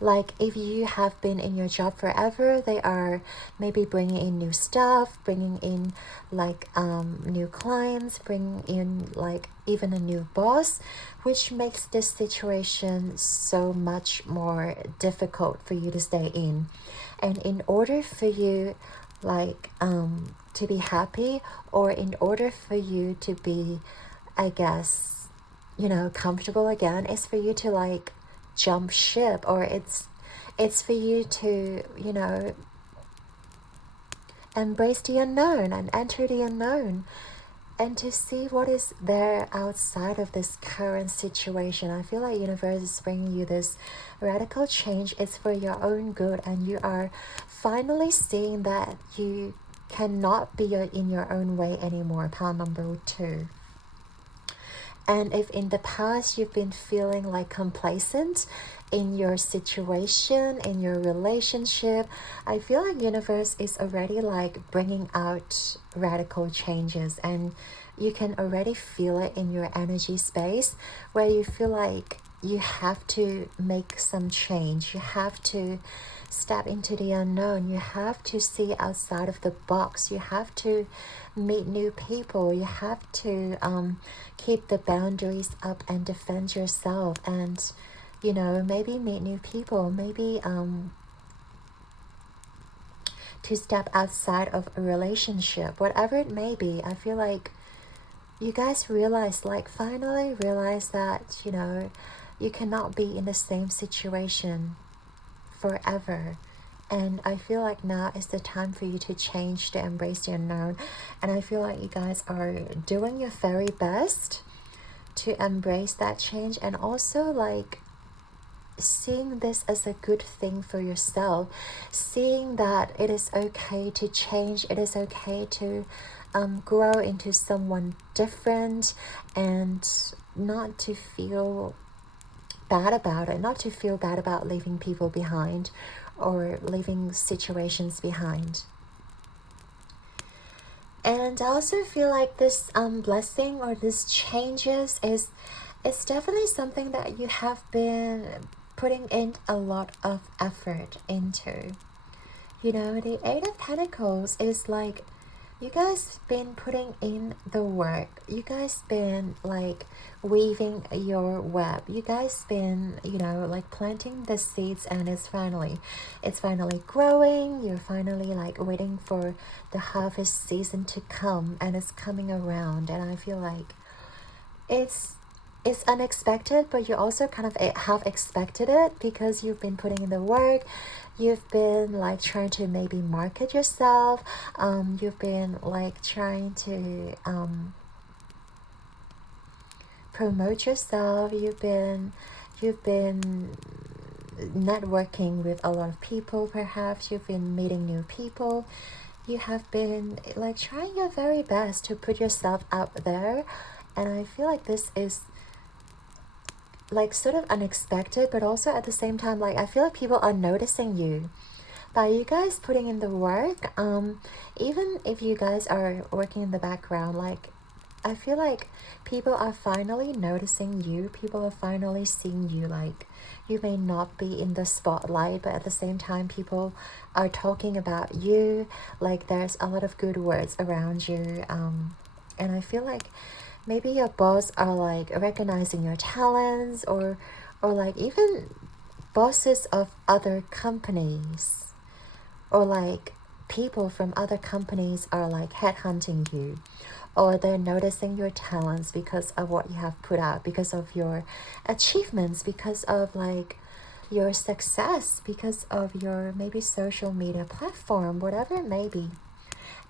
Like if you have been in your job forever, they are maybe bringing in new stuff, bringing in like new clients, bringing in like even a new boss, which makes this situation so much more difficult for you to stay in. And in order for you like to be happy, or in order for you to be, I guess, you know, comfortable again, is for you to like jump ship, or it's for you to, you know, embrace the unknown and enter the unknown, and to see what is there outside of this current situation. I feel like universe is bringing you this radical change. It's for your own good, and you are finally seeing that you cannot be in your own way anymore. Pile number 2. And if in the past you've been feeling like complacent in your situation, in your relationship, I feel like universe is already like bringing out radical changes, and you can already feel it in your energy space, where you feel like you have to make some change. You have to step into the unknown. You have to see outside of the box. You have to meet new people. You have to keep the boundaries up and defend yourself, and, you know, maybe meet new people, maybe to step outside of a relationship, whatever it may be. I feel like you guys realize, like finally realize that, you know, you cannot be in the same situation forever. And I feel like now is the time for you to change, to embrace the unknown. And I feel like you guys are doing your very best to embrace that change, and also like seeing this as a good thing for yourself, seeing that it is okay to change, it is okay to grow into someone different, and not to feel bad about it, not to feel bad about leaving people behind or leaving situations behind. And I also feel like this blessing or this changes is it's definitely something that you have been putting in a lot of effort into. You know, the 8 of Pentacles is like you guys been putting in the work. You guys been like weaving your web. You guys been, you know, like planting the seeds, and it's finally growing. You're finally like waiting for the harvest season to come, and it's coming around. And I feel like it's unexpected, but you also kind of have expected it, because you've been putting in the work. You've been like trying to maybe market yourself. You've been like trying to promote yourself. You've been networking with a lot of people. Perhaps you've been meeting new people. You have been like trying your very best to put yourself out there. And I feel like this is like sort of unexpected, but also at the same time, like I feel like people are noticing you by you guys putting in the work. Even if you guys are working in the background, like I feel like people are finally noticing you. People are finally seeing you like you may not be in the spotlight, but at the same time people are talking about you, like there's a lot of good words around you. And I feel like maybe your boss are like recognizing your talents, or like even bosses of other companies, or like people from other companies are like headhunting you, or they're noticing your talents because of what you have put out, because of your achievements, because of like your success, because of your maybe social media platform, whatever it may be.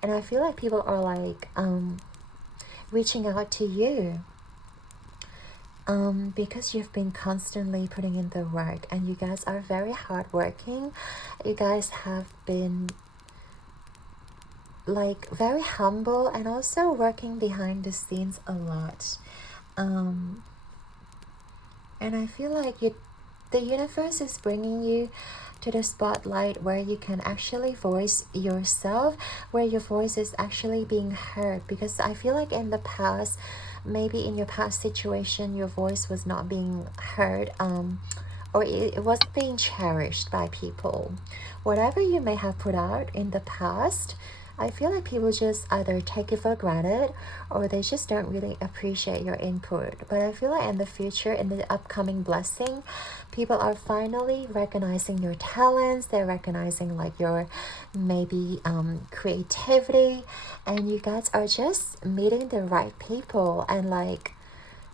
And I feel like people are like reaching out to you because you've been constantly putting in the work, and you guys are very hardworking. You guys have been like very humble and also working behind the scenes a lot. And I feel like the universe is bringing you to the spotlight where you can actually voice yourself, where your voice is actually being heard. Because I feel like in the past, maybe in your past situation, your voice was not being heard, or it wasn't being cherished by people. Whatever you may have put out in the past, I feel like people just either take it for granted, or they just don't really appreciate your input. But I feel like in the future, in the upcoming blessing, people are finally recognizing your talents. They're recognizing like your maybe creativity, and you guys are just meeting the right people, and like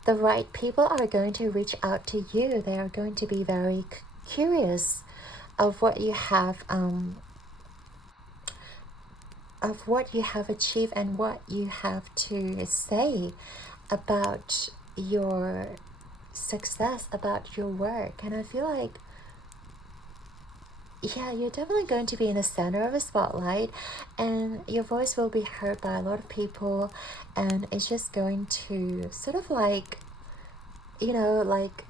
the right people are going to reach out to you. They are going to be very curious of what you have achieved and what you have to say about your success, about your work. And I feel like, yeah, you're definitely going to be in the center of a spotlight, and your voice will be heard by a lot of people, and it's just going to sort of like, you know, like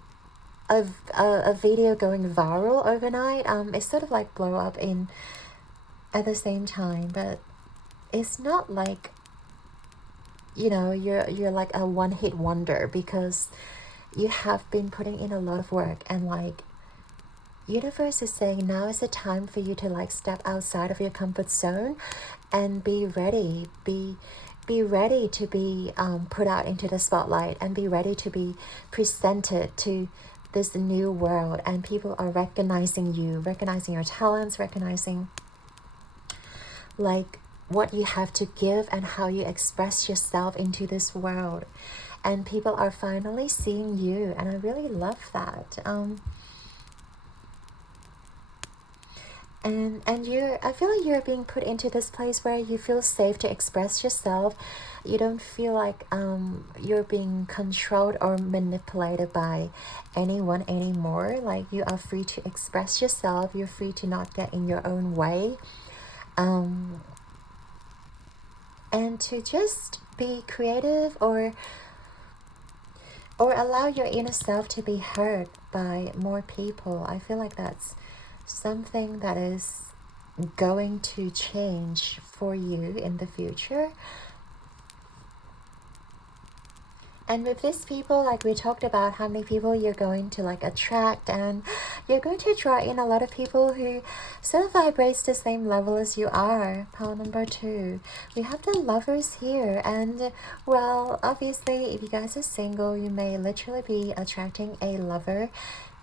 a video going viral overnight. It's sort of like blow up in at the same time, but it's not like, you know, you're like a one-hit wonder, because you have been putting in a lot of work, and like universe is saying now is the time for you to like step outside of your comfort zone and be ready, be ready to be put out into the spotlight, and be ready to be presented to this new world. And people are recognizing you, recognizing your talents, recognizing like what you have to give and how you express yourself into this world. And people are finally seeing you, and I really love that. And I feel like you're being put into this place where you feel safe to express yourself. You don't feel like you're being controlled or manipulated by anyone anymore. Like you are free to express yourself. You're free to not get in your own way. And to just be creative, or allow your inner self to be heard by more people. I feel like that's something that is going to change for you in the future. And with these people, like we talked about how many people you're going to like attract, and you're going to draw in a lot of people who sort of vibrates the same level as you are. Pile number 2. We have the Lovers here, and well, obviously if you guys are single, you may literally be attracting a lover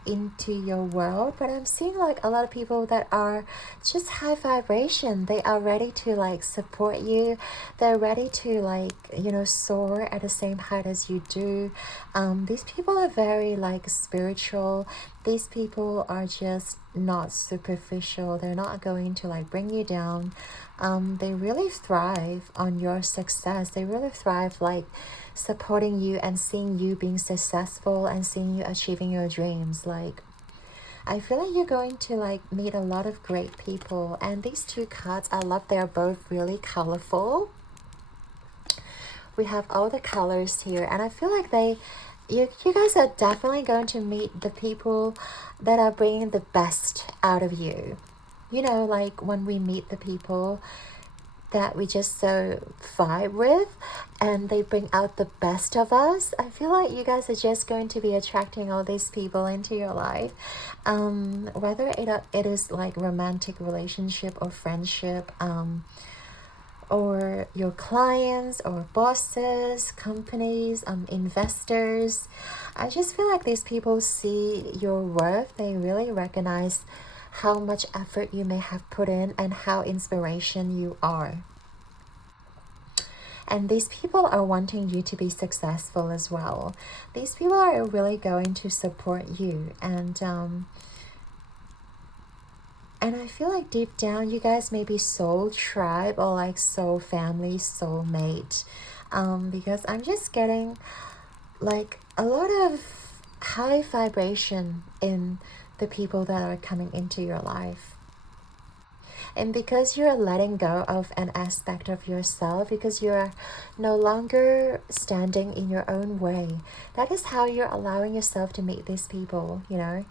into your world. But I'm seeing like a lot of people that are just high vibration. They are ready to like support you. They're ready to like, you know, soar at the same height as you do. These people are very like spiritual. These people are just not superficial. They're not going to like bring you down. They really thrive on your success. They really thrive like supporting you and seeing you being successful and seeing you achieving your dreams. Like I feel like you're going to like meet a lot of great people. And these 2 cards, I love, they're both really colorful. We have all the colors here, and I feel like you guys are definitely going to meet the people that are bringing the best out of you. You know, like when we meet the people, that we just so vibe with, and they bring out the best of us. I feel like you guys are just going to be attracting all these people into your life, whether it is like romantic relationship or friendship, or your clients or bosses, companies, investors. I just feel like these people see your worth. They really recognize how much effort you may have put in and how inspiration you are. And these people are wanting you to be successful as well. These people are really going to support you, and I feel like deep down, you guys may be soul tribe or like soul family, soul mate. Because I'm just getting like a lot of high vibration in the people that are coming into your life. And because you're letting go of an aspect of yourself, because you're no longer standing in your own way, that is how you're allowing yourself to meet these people, you know.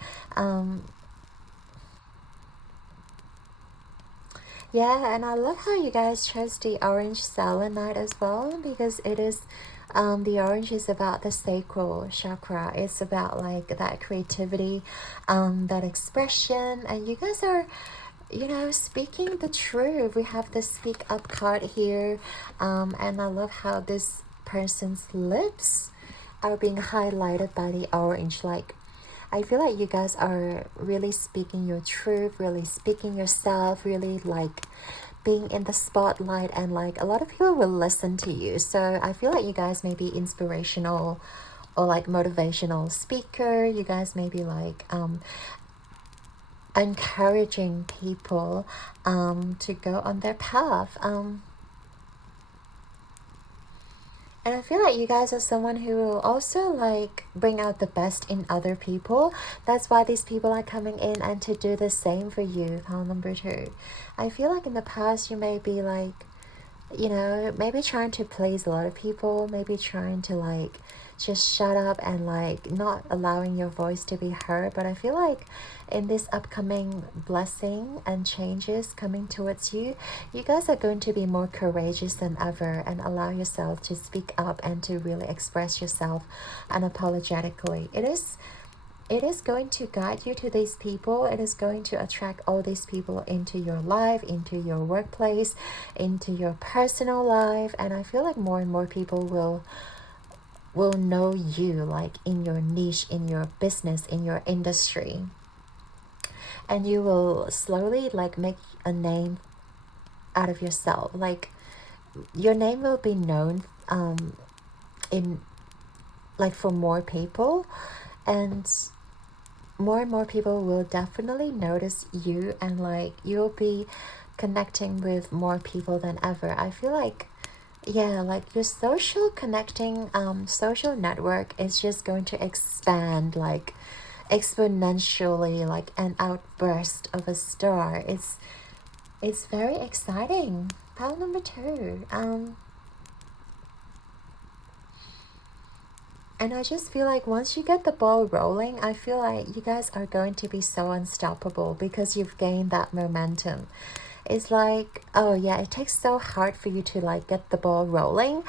Yeah, and I love how you guys chose the orange selenite as well, because it is, the orange is about the sacral chakra. It's about like that creativity, that expression, and you guys are, you know, speaking the truth. We have the speak up card here, and I love how this person's lips are being highlighted by the orange. Like, I feel like you guys are really speaking your truth, really speaking yourself, really like being in the spotlight, and like a lot of people will listen to you. So I feel like you guys may be inspirational or like motivational speaker. You guys may be like encouraging people to go on their path. And I feel like you guys are someone who will also like bring out the best in other people. That's why these people are coming in and to do the same for you. Pile number 2. I feel like in the past you may be like, you know, maybe trying to please a lot of people, maybe trying to like just shut up and like not allowing your voice to be heard. But I feel like in this upcoming blessing and changes coming towards you, you guys are going to be more courageous than ever and allow yourself to speak up and to really express yourself unapologetically. It is going to guide you to these people. It is going to attract all these people into your life, into your workplace, into your personal life. And I feel like more and more people will know you, like in your niche, in your business, in your industry. And you will slowly like make a name out of yourself. Like your name will be known in like for more people, and more people will definitely notice you, and like you'll be connecting with more people than ever. I feel like, yeah, like your social connecting social network is just going to expand like exponentially, like an outburst of a star. It's very exciting. Pile number 2. And I just feel like once you get the ball rolling, I feel like you guys are going to be so unstoppable because you've gained that momentum. It's like, oh yeah, it takes so hard for you to like get the ball rolling.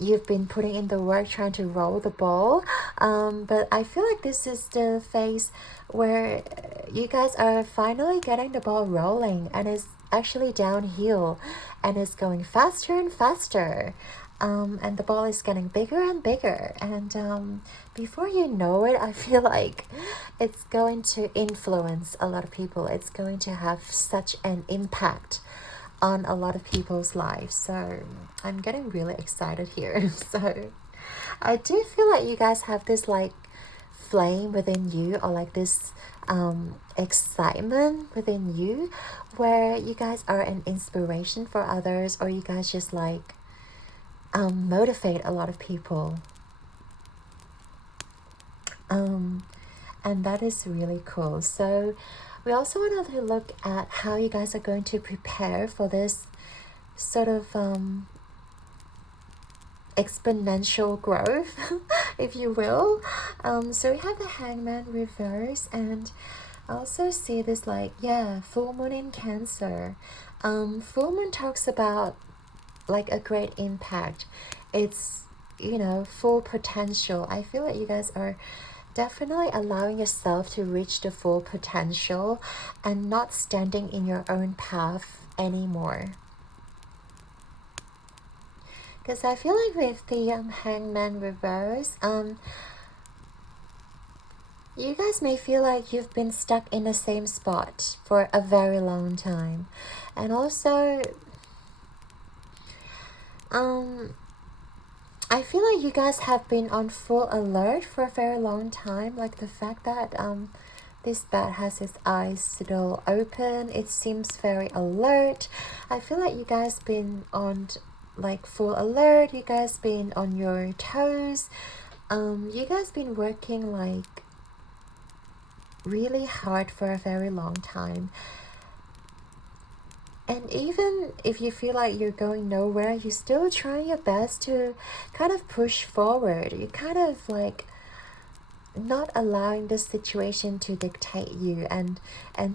You've been putting in the work trying to roll the ball. But I feel like this is the phase where you guys are finally getting the ball rolling, and it's actually downhill and it's going faster and faster. And the ball is getting bigger and bigger, and before you know it, I feel like it's going to influence a lot of people. It's going to have such an impact on a lot of people's lives. So I'm getting really excited here. So I do feel like you guys have this like flame within you, or like this excitement within you, where you guys are an inspiration for others, or you guys just like motivate a lot of people, and that is really cool. So we also wanted to look at how you guys are going to prepare for this sort of exponential growth, if you will. So we have the Hangman reverse, and I also see this like, yeah, full moon in Cancer. Full moon talks about like a great impact. It's, you know, full potential. I feel like you guys are definitely allowing yourself to reach the full potential and not standing in your own path anymore. Because I feel like with the Hangman reverse, you guys may feel like you've been stuck in the same spot for a very long time. And also, I feel like you guys have been on full alert for a very long time. Like the fact that this bat has his eyes still open, it seems very alert. I feel like you guys been on like full alert. You guys been on your toes. You guys been working like really hard for a very long time. And even if you feel like you're going nowhere, you're still trying your best to kind of push forward. You're kind of like not allowing this situation to dictate you, and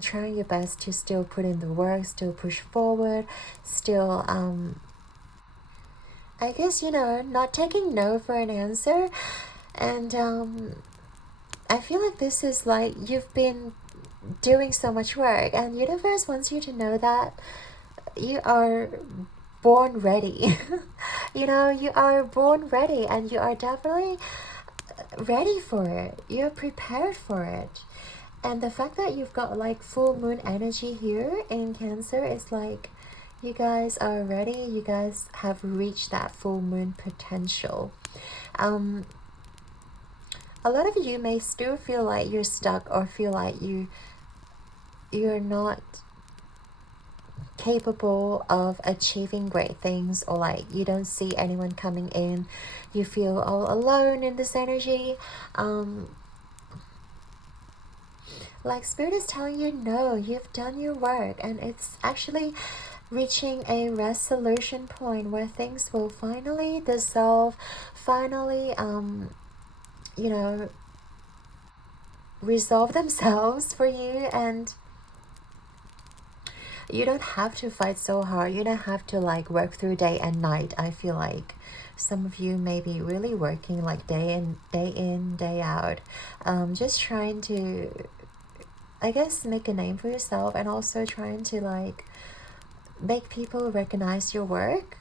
trying your best to still put in the work, still push forward, still I guess, you know, not taking no for an answer. And I feel like this is like you've been doing so much work, and universe wants you to know that you are born ready. You know, you are born ready, and you are definitely ready for it. You're prepared for it. And the fact that you've got like full moon energy here in Cancer is like you guys are ready. You guys have reached that full moon potential. A lot of you may still feel like you're stuck, or feel like you're not capable of achieving great things, or like you don't see anyone coming in. You feel all alone in this energy. Like Spirit is telling you, no, you've done your work, and it's actually reaching a resolution point where things will finally dissolve, finally you know, resolve themselves for you. And you don't have to fight so hard. You don't have to like work through day and night. I feel like some of you may be really working like day in, day out, just trying to, I guess, make a name for yourself, and also trying to like make people recognize your work.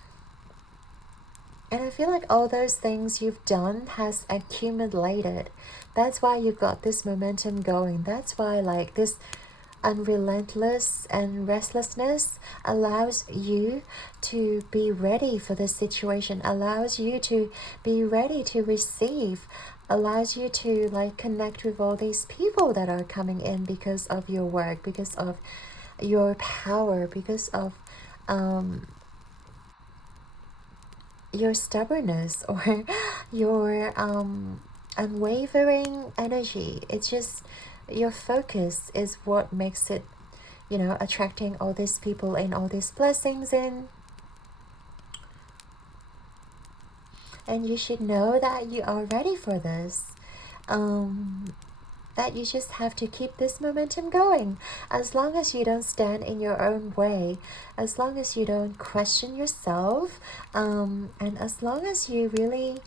And I feel like all those things you've done has accumulated. That's why you've got this momentum going. That's why like this unrelentless and restlessness allows you to be ready for this situation, allows you to be ready to receive, allows you to like connect with all these people that are coming in because of your work, because of your power, because of your stubbornness, or your unwavering energy. It's just your focus is what makes it, you know, attracting all these people and all these blessings in. And you should know that you are ready for this. That you just have to keep this momentum going. As long as you don't stand in your own way, as long as you don't question yourself, and as long as you really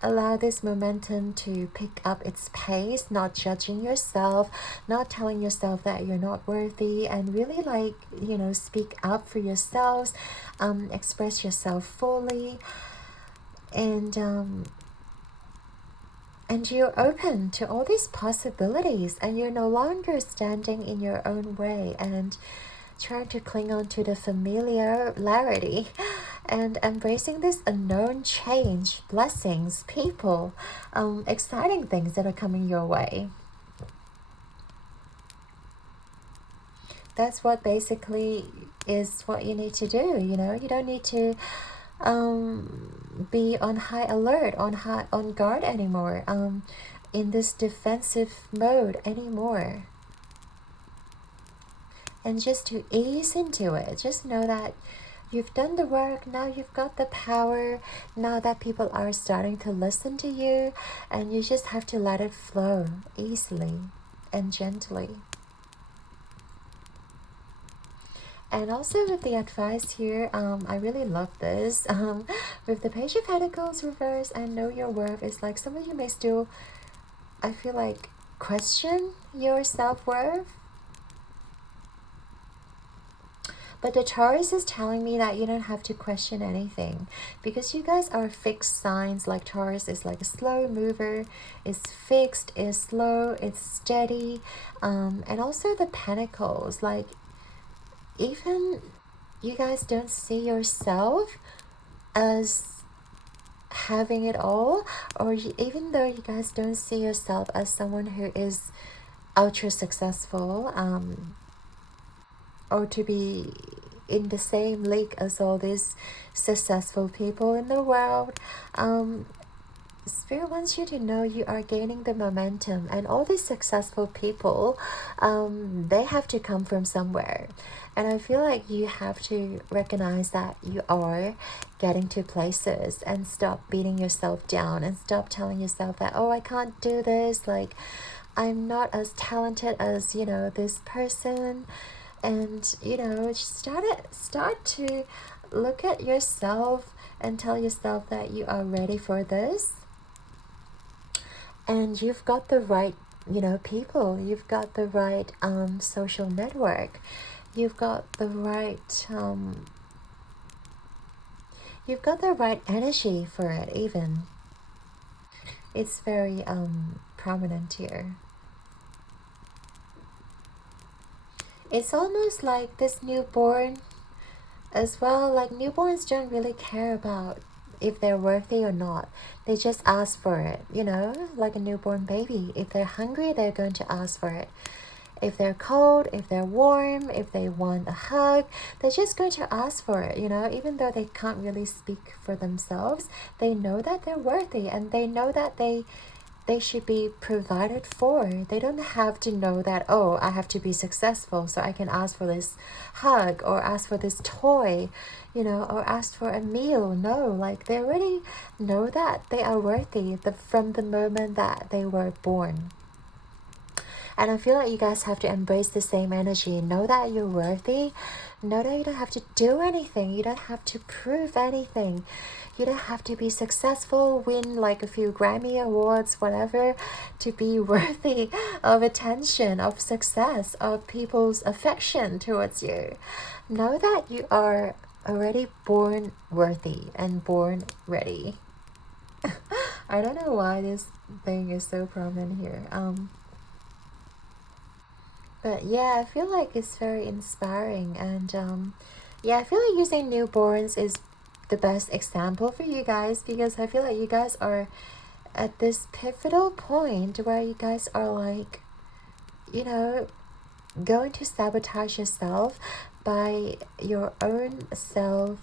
allow this momentum to pick up its pace, not judging yourself, not telling yourself that you're not worthy, and really like, you know, speak up for yourselves, express yourself fully, and you're open to all these possibilities, and you're no longer standing in your own way and trying to cling on to the familiarity, and embracing this unknown change, blessings, people, exciting things that are coming your way. That's what basically is what you need to do. You know, you don't need to be on high alert, on guard anymore, in this defensive mode anymore. And just to ease into it, just know that you've done the work. Now you've got the power. Now that people are starting to listen to you, and you just have to let it flow easily and gently. And also with the advice here, I really love this. With the Page of Pentacles reverse and know your worth, it's like some of you may still, I feel like, question your self-worth. But the Taurus is telling me that you don't have to question anything, because you guys are fixed signs. Like Taurus is like a slow mover, it's fixed, it's slow, it's steady. And also the Pentacles, like even you guys don't see yourself as having it all, or even though you guys don't see yourself as someone who is ultra successful, or to be in the same league as all these successful people in the world. Spirit wants you to know you are gaining the momentum, and all these successful people, they have to come from somewhere. And I feel like you have to recognize that you are getting to places, and stop beating yourself down, and stop telling yourself that, oh, I can't do this, like I'm not as talented as, you know, this person. And, you know, start to look at yourself and tell yourself that you are ready for this. And you've got the right, you know, people. You've got the right social network. You've got the right energy for it even. It's very prominent here. It's almost like this newborn as well. Like newborns don't really care about if they're worthy or not. They just ask for it, you know, like a newborn baby. If they're hungry, they're going to ask for it. If they're cold, if they're warm, if they want a hug, they're just going to ask for it, you know. Even though they can't really speak for themselves, they know that they're worthy, and they know that they should be provided for. They don't have to know that, oh, I have to be successful so I can ask for this hug, or ask for this toy, you know, or ask for a meal. No, like they already know that they are worthy from the moment that they were born. And I feel like you guys have to embrace the same energy. Know that you're worthy. Know that you don't have to do anything. You don't have to prove anything. You don't have to be successful, win like a few Grammy Awards, whatever, to be worthy of attention, of success, of people's affection towards you. Know that you are already born worthy and born ready. I don't know why this thing is so prominent here. But yeah, I feel like it's very inspiring. And yeah, I feel like using newborns is the best example for you guys, because I feel like you guys are at this pivotal point where you guys are like, you know, going to sabotage yourself by your own self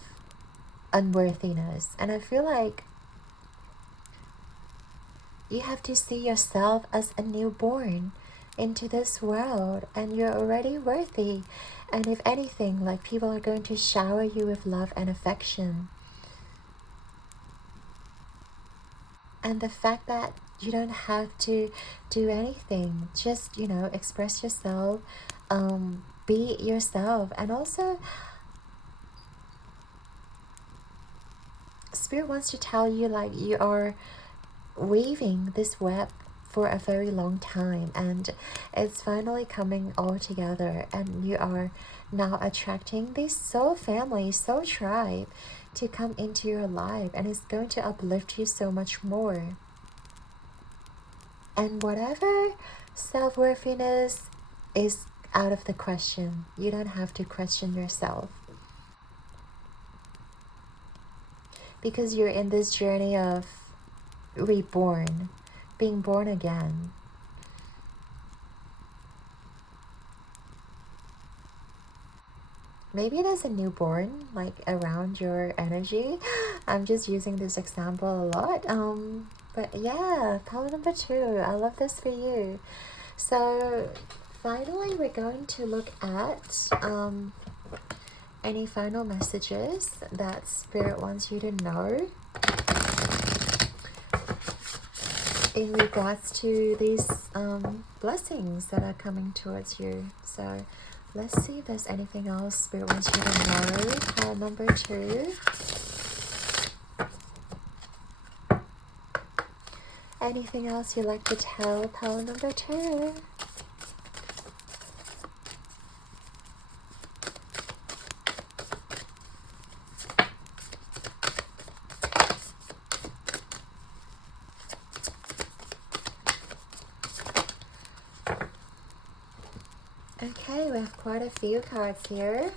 unworthiness. And I feel like you have to see yourself as a newborn into this world, and you're already worthy. And if anything, like people are going to shower you with love and affection. And the fact that you don't have to do anything, just, you know, express yourself, be yourself. And also Spirit wants to tell you, like, you are weaving this web for a very long time, and it's finally coming all together, and you are now attracting this soul family, soul tribe to come into your life, and it's going to uplift you so much more. And whatever self-worthiness is out of the question. You don't have to question yourself, because you're in this journey of reborn, being born again. Maybe there's a newborn like around your energy. I'm just using this example a lot. But yeah, power number 2. I love this for you. So finally, we're going to look at any final messages that Spirit wants you to know in regards to these blessings that are coming towards you. So Let's see if there's anything else Spirit wants you to know. Pile number 2. Anything else you'd like to tell pile number 2? Okay, we have quite a few cards here.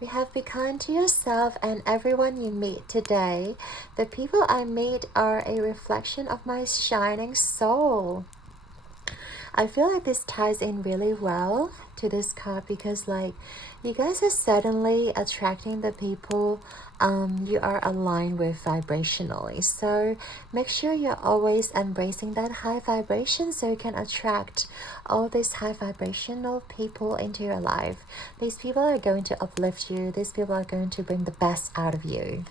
We have be kind to yourself and everyone you meet today. The people I meet are a reflection of my shining soul. I feel like this ties in really well to this card because like you guys are suddenly attracting the people you are aligned with vibrationally. So make sure you're always embracing that high vibration so you can attract all these high vibrational people into your life. These people are going to uplift you. These people are going to bring the best out of you.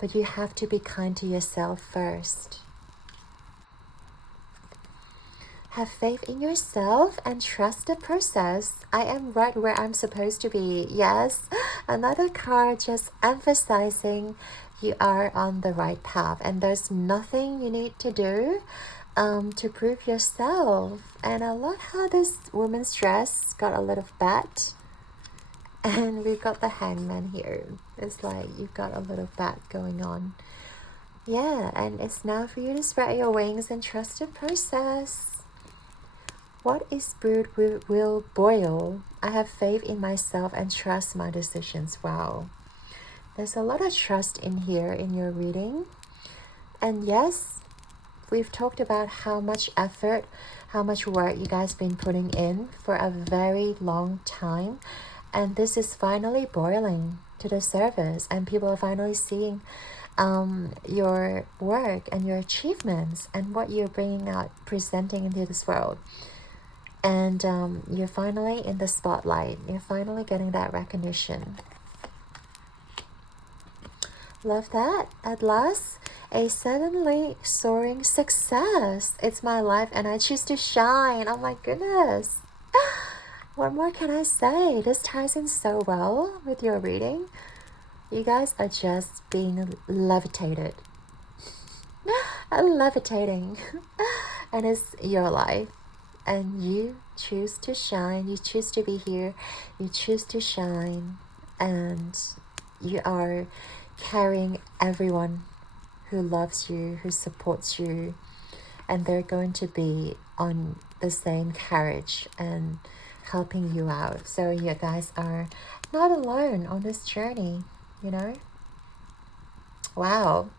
But you have to be kind to yourself first. Have faith in yourself and trust the process. I am right where I'm supposed to be. Yes, another card just emphasizing you are on the right path and there's nothing you need to do to prove yourself. And I love how this woman's dress got a little bat. And we've got the hangman here. It's like you've got a little bat going on. Yeah, and it's now for you to spread your wings and trust the process. What is brewed will boil. I have faith in myself and trust my decisions. Wow. There's a lot of trust in here in your reading. And yes, we've talked about how much effort, how much work you guys been putting in for a very long time. And this is finally boiling to the surface. And people are finally seeing your work and your achievements and what you're bringing out, presenting into this world. And you're finally in the spotlight. You're finally getting that recognition. Love that. At last, a suddenly soaring success. It's my life and I choose to shine. Oh my goodness. What more can I say? This ties in so well with your reading. You guys are just being levitated. Levitating. And it's your life. And you choose to shine, you choose to be here, you choose to shine, and you are carrying everyone who loves you, who supports you, and they're going to be on the same carriage and helping you out. So you guys are not alone on this journey, you know? Wow.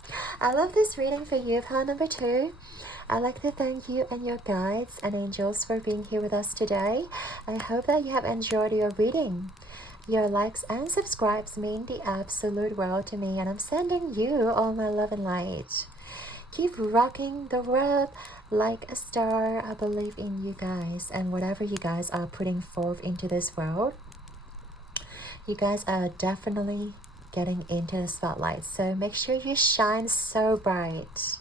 I love this reading for you, pile number 2. I'd like to thank you and your guides and angels for being here with us today. I hope that you have enjoyed your reading. Your likes and subscribes mean the absolute world to me, and I'm sending you all my love and light. Keep rocking the world like a star. I believe in you guys, and whatever you guys are putting forth into this world, you guys are definitely getting into the spotlight. So make sure you shine so bright.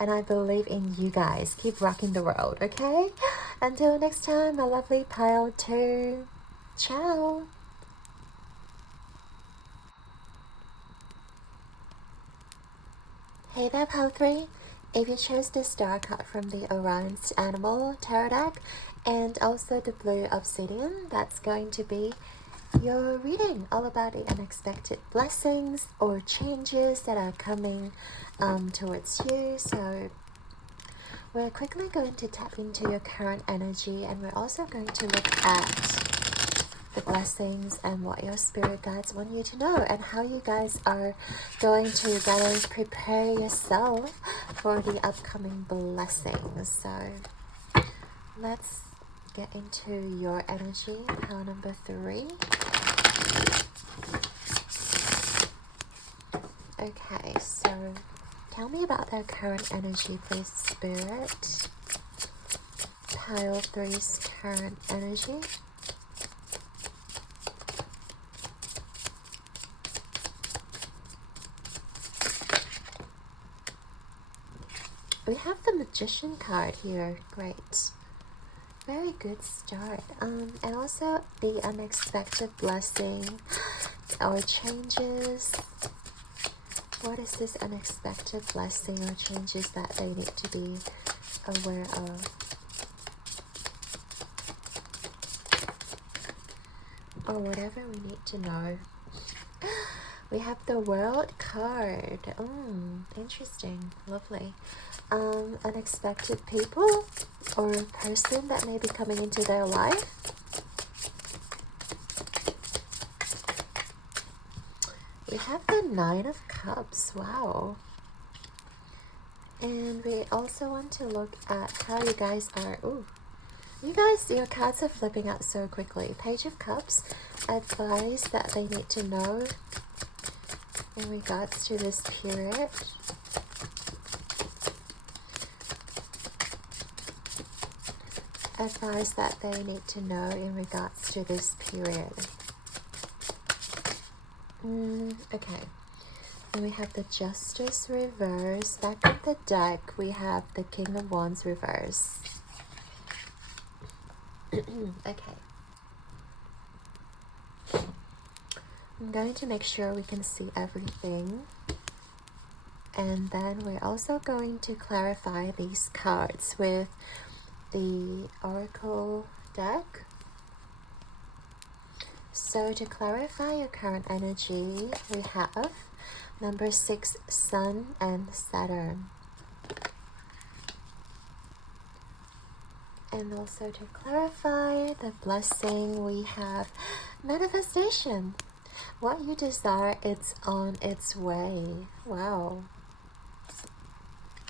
And I believe in you guys. Keep rocking the world, okay? Until next time, my lovely pile 2. Ciao. Hey there, pile 3. If you chose the star card from the Orion's Animal Tarot deck and also the blue obsidian, that's going to be your reading, all about the unexpected blessings or changes that are coming towards you. So we're quickly going to tap into your current energy, and we're also going to look at the blessings and what your spirit guides want you to know, and how you guys are going to better prepare yourself for the upcoming blessings. So let's get into your energy, pile number 3. Okay, so tell me about their current energy, please, Spirit. Pile 3's current energy. We have the Magician card here. Great. Very good start. And also the unexpected blessing or changes. What is this unexpected blessing or changes that they need to be aware of? Or whatever we need to know. We have the World card. Interesting. Lovely. Unexpected people or person that may be coming into their life. We have the Nine of Cups. Wow. And we also want to look at how you guys are. Ooh. You guys, your cards are flipping out so quickly. Page of Cups. Advice that they need to know in regards to this period. Advice that they need to know in regards to this period. Okay. And we have the Justice reverse. Back of the deck, we have the King of Wands reverse. Okay. I'm going to make sure we can see everything. And then we're also going to clarify these cards with the Oracle deck. So to clarify your current energy, we have number 6, Sun and Saturn. And also to clarify the blessing, we have manifestation. What you desire, it's on its way. Wow.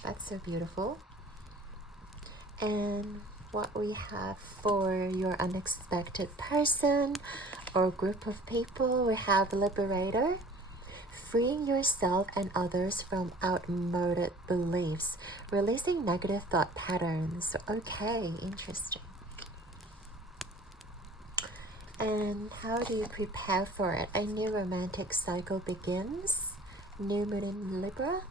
That's so beautiful. And what we have for your unexpected person or group of people, we have Liberator. Freeing yourself and others from outmoded beliefs. Releasing negative thought patterns. Okay, interesting. And how do you prepare for it? A new romantic cycle begins. New moon in Libra.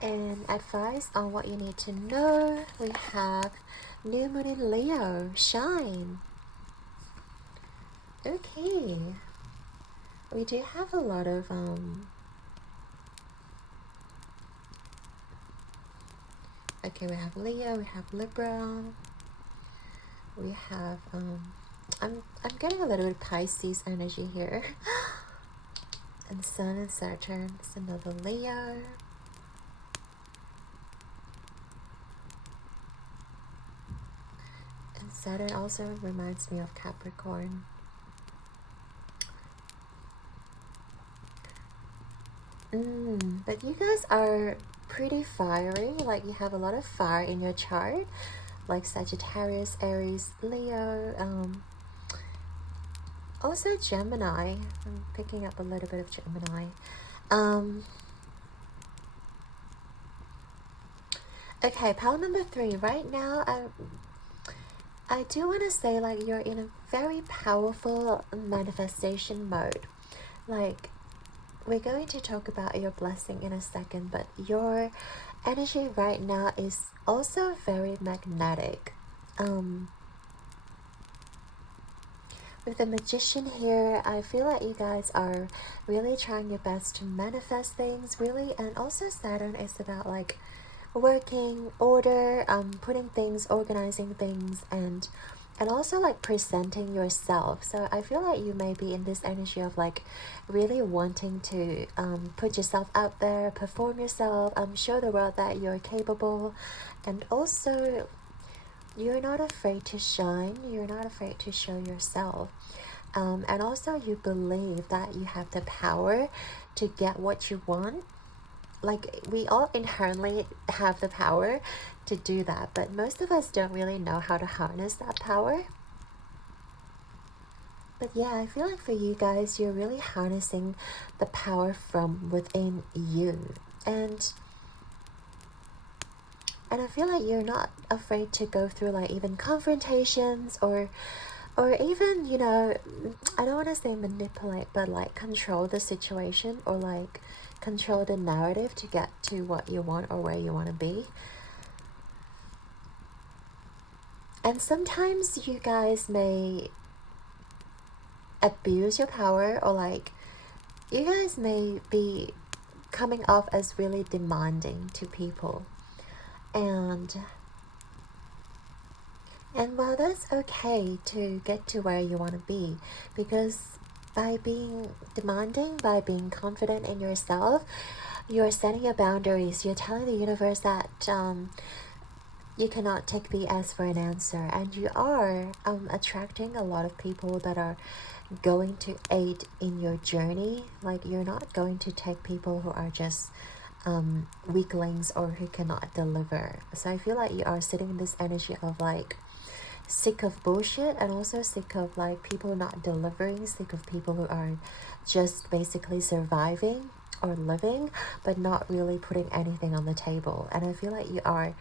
And advice on what you need to know. We have new moon in Leo. Shine. Okay. We do have a lot of okay, we have Leo, we have Libra, we have I'm getting a little bit of Pisces energy here. And Sun and Saturn is another Leo. And Saturn also reminds me of Capricorn. But you guys are pretty fiery, like you have a lot of fire in your chart, like Sagittarius, Aries, Leo, also Gemini. I'm picking up a little bit of Gemini. Okay, pile number 3. Right now, I do want to say, like, you're in a very powerful manifestation mode. Like, we're going to talk about your blessing in a second, but your energy right now is also very magnetic. With the Magician here, I feel like you guys are really trying your best to manifest things, really. And also Saturn is about like working, order, putting things, organizing things, and also like presenting yourself. So I feel like you may be in this energy of like really wanting to put yourself out there, perform yourself, show the world that you're capable. And also you're not afraid to shine, you're not afraid to show yourself. And also you believe that you have the power to get what you want. Like, we all inherently have the power to do that, but most of us don't really know how to harness that power. But yeah, I feel like for you guys, you're really harnessing the power from within you. And I feel like you're not afraid to go through like even confrontations or even, you know, I don't want to say manipulate, but like control the situation or like control the narrative to get to what you want or where you want to be. And sometimes you guys may abuse your power, or like you guys may be coming off as really demanding to people. And while that's okay to get to where you want to be, because by being demanding, by being confident in yourself, you're setting your boundaries. You're telling the universe that you cannot take BS for an answer, and you are attracting a lot of people that are going to aid in your journey. Like, you're not going to take people who are just weaklings or who cannot deliver. So I feel like you are sitting in this energy of like sick of bullshit, and also sick of like people not delivering, sick of people who are just basically surviving or living but not really putting anything on the table. And I feel like you are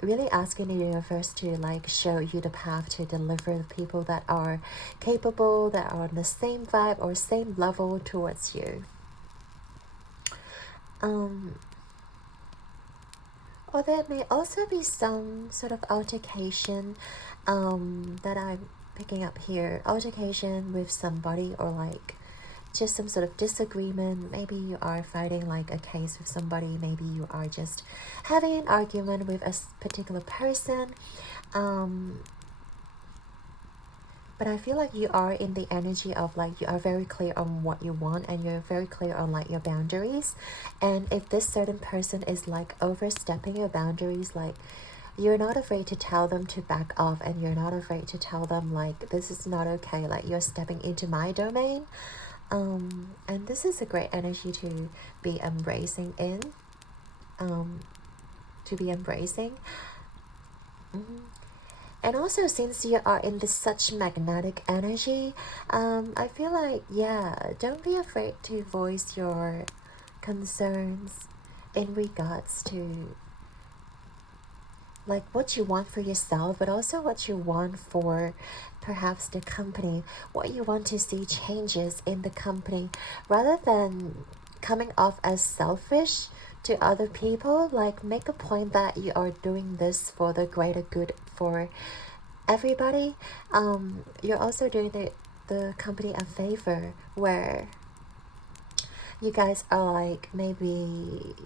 really asking the universe to like show you the path to deliver the people that are capable, that are on the same vibe or same level towards you. Or there may also be some sort of altercation that I'm picking up here. Altercation with somebody, or like just some sort of disagreement. Maybe you are fighting like a case with somebody. Maybe you are just having an argument with a particular person. But I feel like you are in the energy of like you are very clear on what you want, and you're very clear on like your boundaries. And if this certain person is like overstepping your boundaries, like you're not afraid to tell them to back off, and you're not afraid to tell them like this is not okay, like you're stepping into my domain. And this is a great energy to be embracing in, to be embracing. And also, since you are in this such magnetic energy, I feel like, yeah, don't be afraid to voice your concerns in regards to like what you want for yourself, but also what you want for perhaps the company, what you want to see changes in the company, rather than coming off as selfish to other people. Like, make a point that you are doing this for the greater good for everybody. You're also doing the company a favor, where you guys are like maybe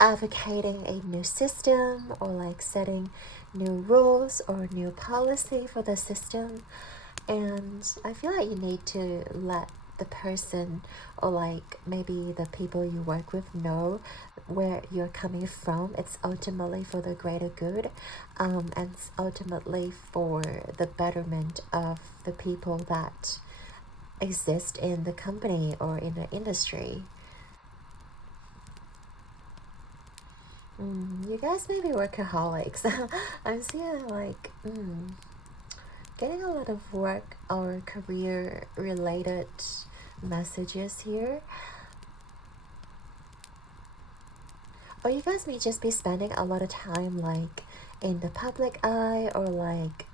advocating a new system, or like setting new rules or new policy for the system. And I feel like you need to let the person, or like maybe the people you work with, know where you're coming from. It's ultimately for the greater good, and it's ultimately for the betterment of the people that exist in the company or in the industry. You guys may be workaholics. I'm seeing like getting a lot of work or career related messages here. Or you guys may just be spending a lot of time like in the public eye, or like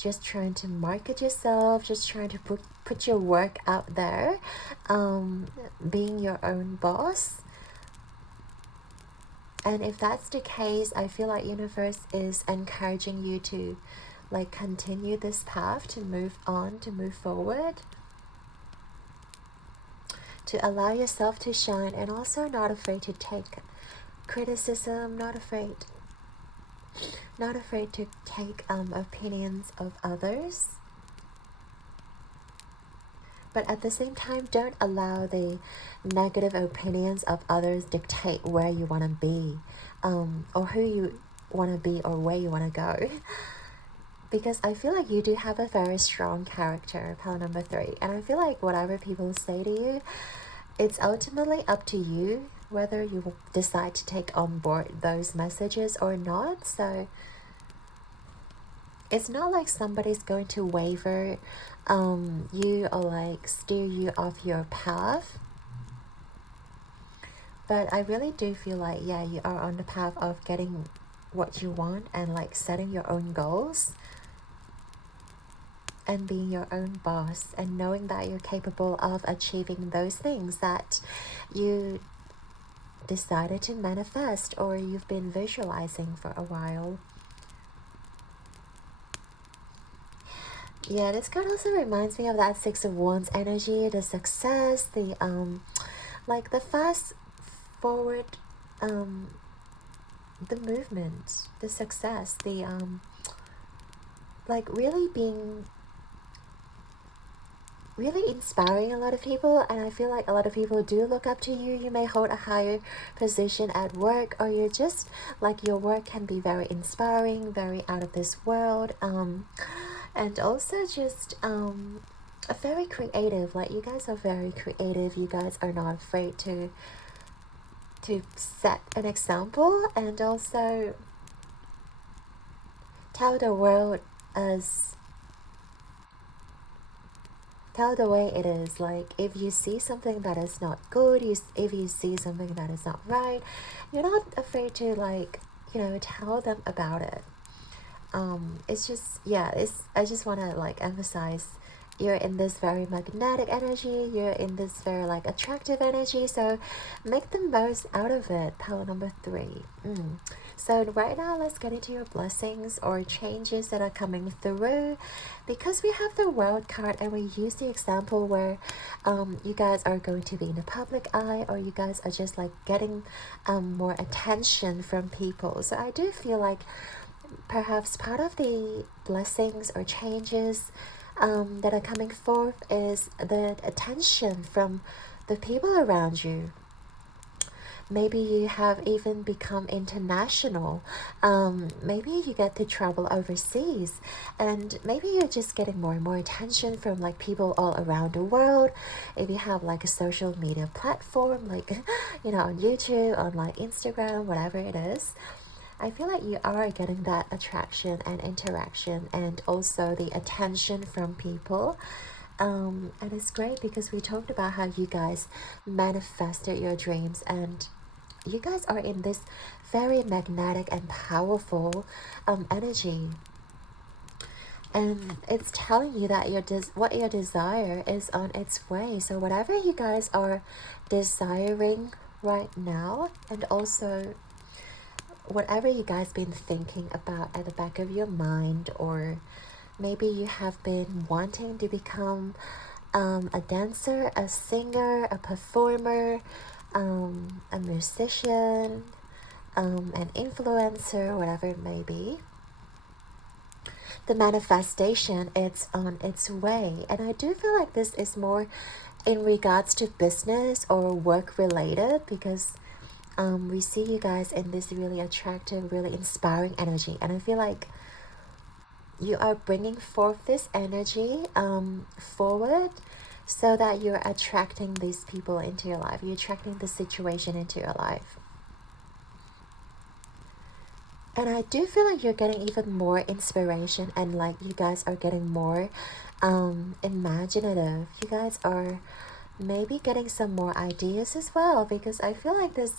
just trying to market yourself, just trying to put your work out there, being your own boss. And if that's the case, I feel like universe is encouraging you to like continue this path, to move on, to move forward, to allow yourself to shine, and also not afraid to take criticism, not afraid to take opinions of others. But at the same time, don't allow the negative opinions of others dictate where you want to be, or who you want to be, or where you want to go. Because I feel like you do have a very strong character, pile number 3. And I feel like whatever people say to you, it's ultimately up to you whether you decide to take on board those messages or not. So it's not like somebody's going to waver you, or like steer you off your path. But I really do feel like, yeah, you are on the path of getting what you want, and like setting your own goals, and being your own boss, and knowing that you're capable of achieving those things that you decided to manifest, or you've been visualizing for a while. Yeah, this card also reminds me of that Six of Wands energy, the success, the like the fast forward, the movement, the success, the like really being really inspiring a lot of people. And I feel like a lot of people do look up to you. You may hold a higher position at work, or you're just like, your work can be very inspiring, very out of this world, and also just very creative. Like, you guys are very creative. You guys are not afraid to set an example, and also tell the world as tell the way it is. Like, if you see something that is not good, if you see something that is not right, you're not afraid to, like, you know, tell them about it. It's just, yeah, I just want to like emphasize, you're in this very magnetic energy, you're in this very like attractive energy, so make the most out of it. Power number 3. So right now, let's get into your blessings or changes that are coming through. Because we have the World card, and we use the example where you guys are going to be in the public eye, or you guys are just like getting more attention from people. So I do feel like perhaps part of the blessings or changes that are coming forth is the attention from the people around you. Maybe you have even become international. Maybe you get to travel overseas, and maybe you're just getting more and more attention from like people all around the world. If you have like a social media platform, like you know, on YouTube, on like Instagram, whatever it is, I feel like you are getting that attraction and interaction, and also the attention from people. And it's great because we talked about how you guys manifested your dreams, and you guys are in this very magnetic and powerful energy. And it's telling you that what your desire is on its way. So whatever you guys are desiring right now, and also whatever you guys been thinking about at the back of your mind, or maybe you have been wanting to become a dancer, a singer, a performer, a musician, an influencer, whatever it may be. The manifestation, it's on its way. And I do feel like this is more in regards to business or work related, because we see you guys in this really attractive, really inspiring energy. And I feel like you are bringing forth this energy forward, so that you're attracting these people into your life. You're attracting the situation into your life. And I do feel like you're getting even more inspiration, and like you guys are getting more imaginative. You guys are maybe getting some more ideas as well, because I feel like this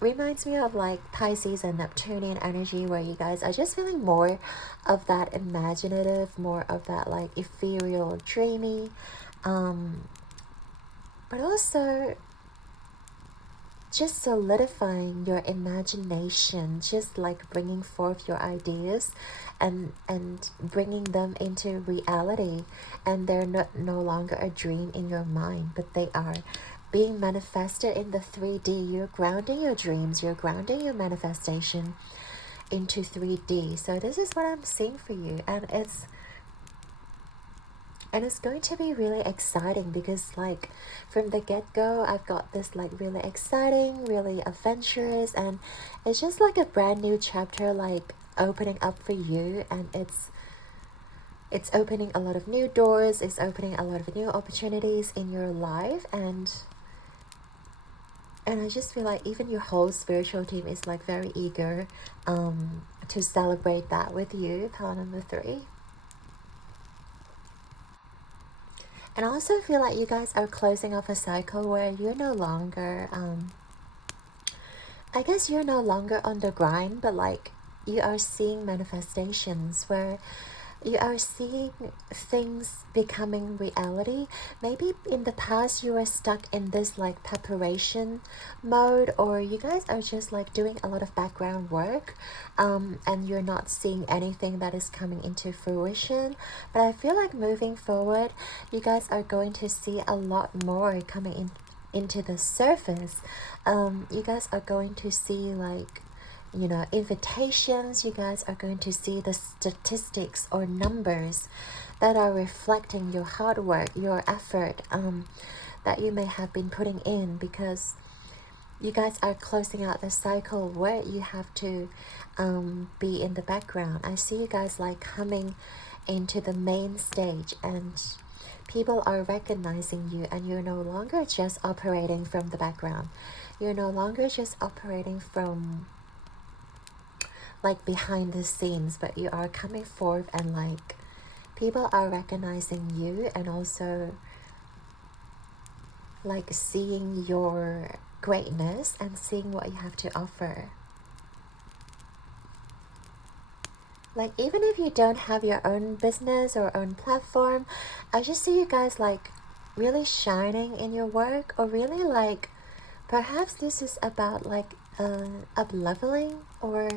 reminds me of like Pisces and Neptunian energy, where you guys are just feeling more of that imaginative, more of that like ethereal, dreamy, but also just solidifying your imagination, just like bringing forth your ideas and bringing them into reality. And they're no longer a dream in your mind, but they are being manifested in the 3D. You're grounding your dreams, you're grounding your manifestation into 3D. So this is what I'm seeing for you, and it's going to be really exciting, because like from the get-go, I've got this like really exciting, really adventurous, and it's just like a brand new chapter like opening up for you. And it's opening a lot of new doors, it's opening a lot of new opportunities in your life. And I just feel like even your whole spiritual team is like very eager to celebrate that with you. Power number 3. And I also feel like you guys are closing off a cycle where you're no longer, I guess you're no longer on the grind, but like you are seeing manifestations where You are seeing things becoming reality. Maybe in the past you were stuck in this like preparation mode, or you guys are just like doing a lot of background work, and you're not seeing anything that is coming into fruition. But I feel like moving forward, you guys are going to see a lot more coming into the surface. You guys are going to see like, you know, invitations. You guys are going to see the statistics or numbers that are reflecting your hard work, your effort, that you may have been putting in, because you guys are closing out the cycle where you have to be in the background. I see you guys like coming into the main stage, and people are recognizing you, and you're no longer just operating from the background. You're no longer just operating from like behind the scenes, but you are coming forth, and like people are recognizing you, and also like seeing your greatness and seeing what you have to offer. Like even if you don't have your own business or own platform, I just see you guys like really shining in your work, or really like perhaps this is about like up leveling, or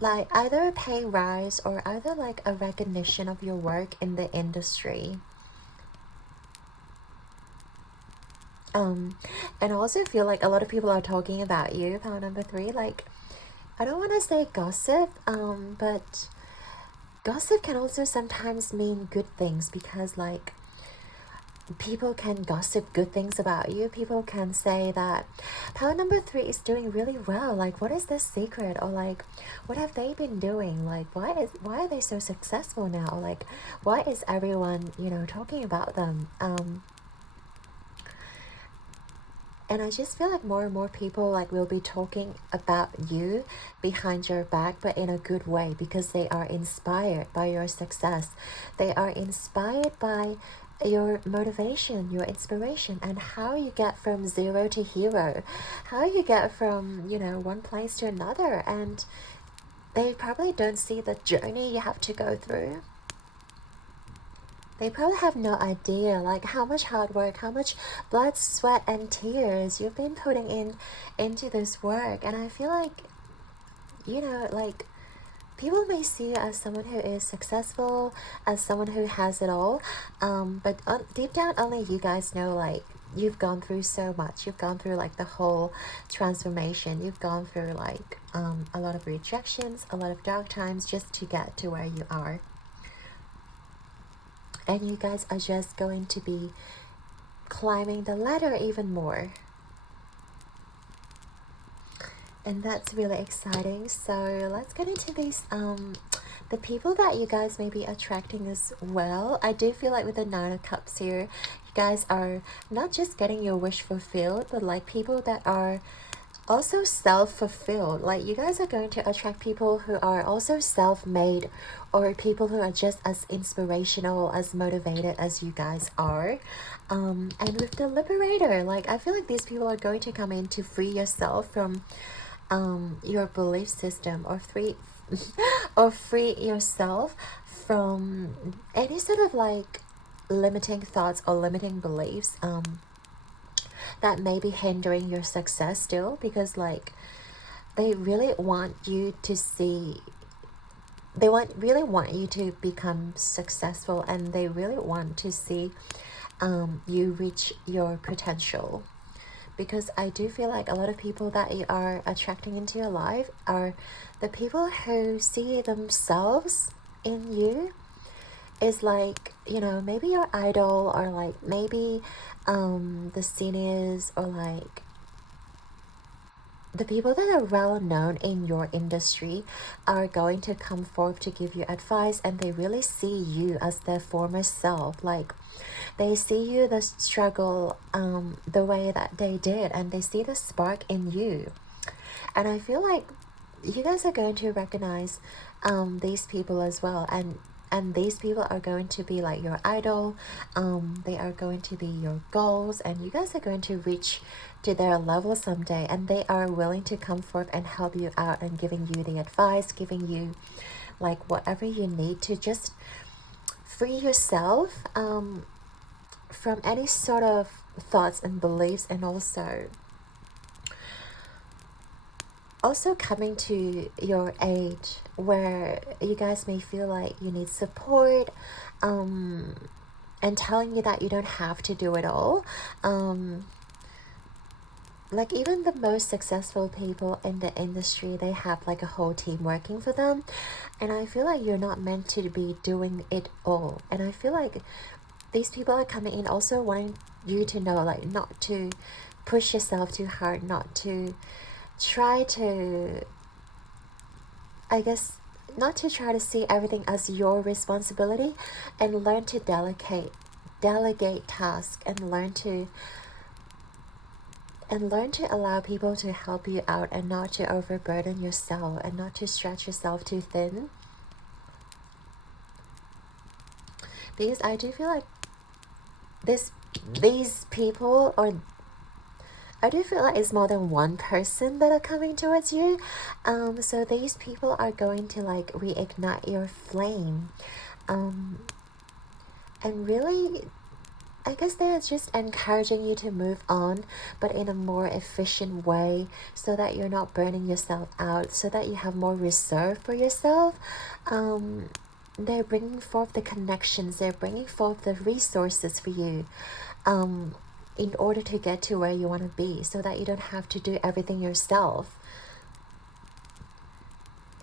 like either a pay rise, or either like a recognition of your work in the industry. And I also feel like a lot of people are talking about you, power number 3. Like, I don't want to say gossip, but gossip can also sometimes mean good things, because like people can gossip good things about you. People can say that power number 3 is doing really well, like what is the secret, or like what have they been doing, like why are they so successful now, or like why is everyone, you know, talking about them. And I just feel like more and more people like will be talking about you behind your back, but in a good way, because they are inspired by your success. They are inspired by your motivation, your inspiration, and how you get from zero to hero, how you get from, you know, one place to another. And they probably don't see the journey you have to go through. They probably have no idea like how much hard work, how much blood, sweat, and tears you've been putting into this work. And I feel like, you know, like people may see you as someone who is successful, as someone who has it all, but deep down only you guys know like you've gone through so much. You've gone through like the whole transformation. You've gone through like a lot of rejections, a lot of dark times, just to get to where you are. And you guys are just going to be climbing the ladder even more. And that's really exciting. So let's get into these the people that you guys may be attracting as well. I do feel like with the 9 of Cups here, you guys are not just getting your wish fulfilled, but like people that are also self-fulfilled. Like you guys are going to attract people who are also self-made, or people who are just as inspirational, as motivated as you guys are. And with the Liberator, like I feel like these people are going to come in to free yourself from your belief system, or free yourself from any sort of like limiting thoughts or limiting beliefs that may be hindering your success still, because like they really want you to see, really want you to become successful, and they really want to see you reach your potential. Because I do feel like a lot of people that you are attracting into your life are the people who see themselves in you is like, you know, maybe your idol, or like maybe the seniors, or like the people that are well known in your industry are going to come forth to give you advice, and they really see you as their former self. Like they see you the struggle the way that they did, and they see the spark in you. And I feel like you guys are going to recognize these people as well. And and these people are going to be like your idol. They are going to be your goals, and you guys are going to reach to their level someday, and they are willing to come forth and help you out and giving you the advice, giving you like whatever you need to just free yourself from any sort of thoughts and beliefs, and also coming to your age where you guys may feel like you need support, and telling you that you don't have to do it all. Like even the most successful people in the industry, they have like a whole team working for them, and I feel like you're not meant to be doing it all. And I feel like these people are coming in also wanting you to know, like, not to push yourself too hard, not to try to, I guess, not to try to see everything as your responsibility, and learn to delegate tasks, and learn to allow people to help you out, and not to overburden yourself, and not to stretch yourself too thin. Because I do feel like these people, or I do feel like it's more than one person that are coming towards you. So these people are going to like reignite your flame, and really, I guess they're just encouraging you to move on, but in a more efficient way, so that you're not burning yourself out, so that you have more reserve for yourself. They're bringing forth the connections, they're bringing forth the resources for you, in order to get to where you want to be, so that you don't have to do everything yourself.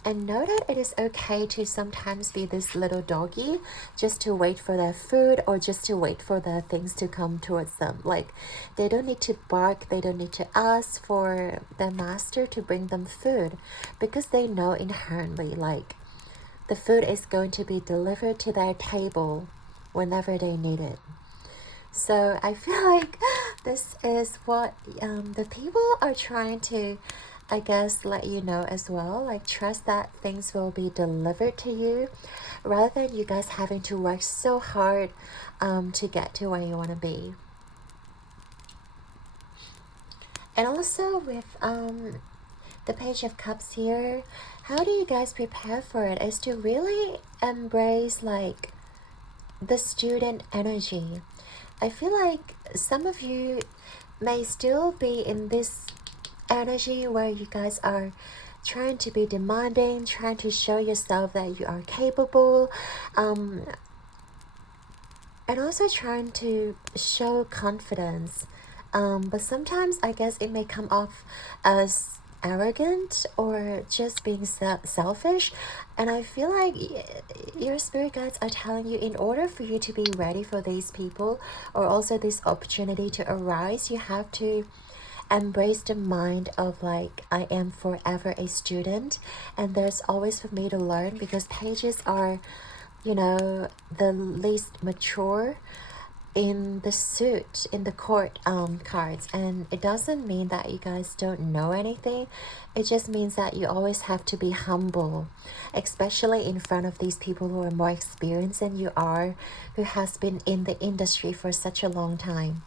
And know that it is okay to sometimes be this little doggy, just to wait for their food, or just to wait for the things to come towards them. Like, they don't need to bark, they don't need to ask for their master to bring them food, because they know inherently, like, the food is going to be delivered to their table whenever they need it. So I feel like this is what the people are trying to, I guess, let you know as well. Like, trust that things will be delivered to you, rather than you guys having to work so hard to get to where you want to be. And also with the Page of Cups here, how do you guys prepare for it? Is to really embrace like the student energy. I feel like some of you may still be in this energy where you guys are trying to be demanding, trying to show yourself that you are capable, and also trying to show confidence. But sometimes I guess it may come off as arrogant, or just being selfish. And I feel like your spirit guides are telling you, in order for you to be ready for these people, or also this opportunity to arise, you have to embrace the mind of like, I am forever a student, and there's always for me to learn. Because pages are, you know, the least mature in the suit, in the court cards. And it doesn't mean that you guys don't know anything, it just means that you always have to be humble, especially in front of these people who are more experienced than you are, who has been in the industry for such a long time.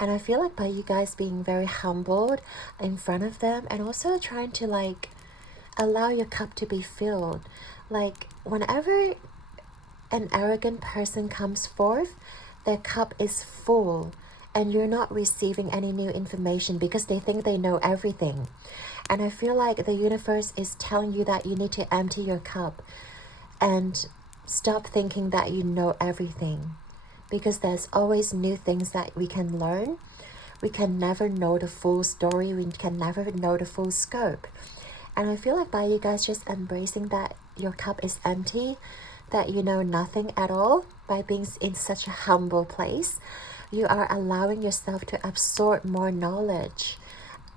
And I feel like by you guys being very humbled in front of them, and also trying to like allow your cup to be filled, like whenever an arrogant person comes forth, their cup is full, and you're not receiving any new information, because they think they know everything. And I feel like the universe is telling you that you need to empty your cup and stop thinking that you know everything, because there's always new things that we can learn. We can never know the full story, we can never know the full scope. And I feel like by you guys just embracing that your cup is empty, that you know nothing at all, by being in such a humble place, you are allowing yourself to absorb more knowledge.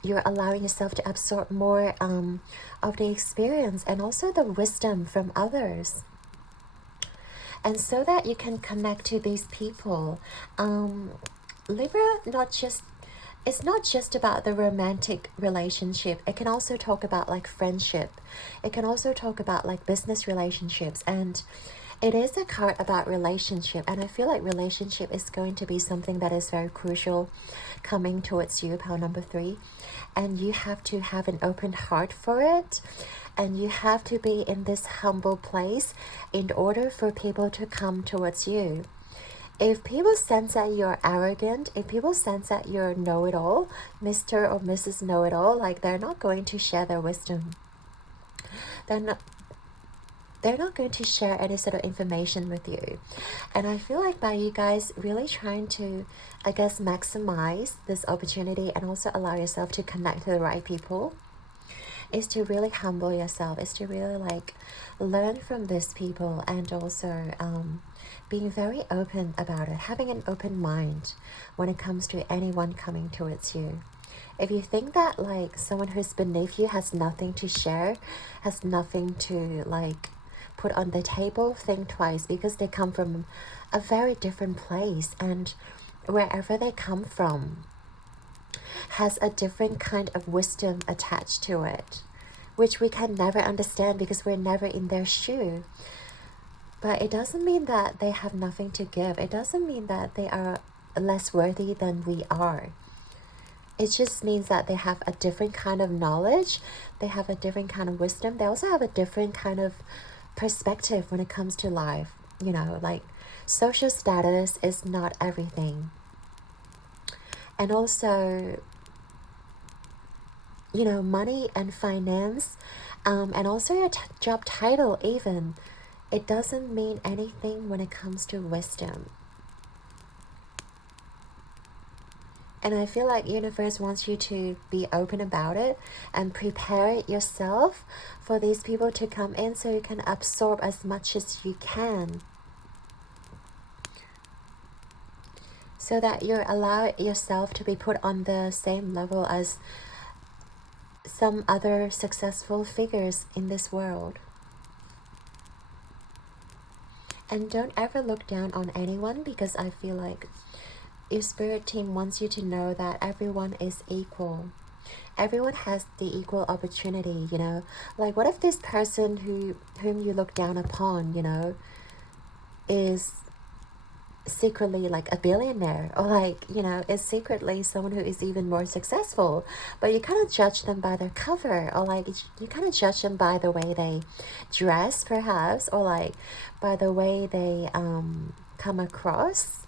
You're allowing yourself to absorb more of the experience, and also the wisdom from others. And so that you can connect to these people. Libra, not just it's not just about the romantic relationship. It can also talk about like friendship. It can also talk about like business relationships. And it is a card about relationship. And I feel like relationship is going to be something that is very crucial coming towards you, pile number 3. And you have to have an open heart for it. And you have to be in this humble place in order for people to come towards you. If people sense that you're arrogant, if people sense that you're know-it-all, Mr. or Mrs. Know-it-all, like they're not going to share their wisdom. They're not going to share any sort of information with you. And I feel like by you guys really trying to, I guess, maximize this opportunity and also allow yourself to connect to the right people, is to really humble yourself, is to really like learn from these people, and also being very open about it, having an open mind when it comes to anyone coming towards you. If you think that like someone who's beneath you has nothing to share, has nothing to like put on the table, think twice, because they come from a very different place, and wherever they come from has a different kind of wisdom attached to it, which we can never understand because we're never in their shoe. But it doesn't mean that they have nothing to give. It doesn't mean that they are less worthy than we are. It just means that they have a different kind of knowledge. They have a different kind of wisdom. They also have a different kind of perspective when it comes to life. You know, like social status is not everything. And also, you know, money and finance, and also your job title even, it doesn't mean anything when it comes to wisdom. And I feel like universe wants you to be open about it and prepare yourself for these people to come in so you can absorb as much as you can. So that you allow yourself to be put on the same level as some other successful figures in this world. And don't ever look down on anyone, because I feel like your spirit team wants you to know that everyone is equal. Everyone has the equal opportunity, you know. Like, what if this person whom you look down upon, you know, is secretly like a billionaire, or like, you know, is secretly someone who is even more successful, but you kind of judge them by their cover, or like you kind of judge them by the way they dress perhaps, or like by the way they come across.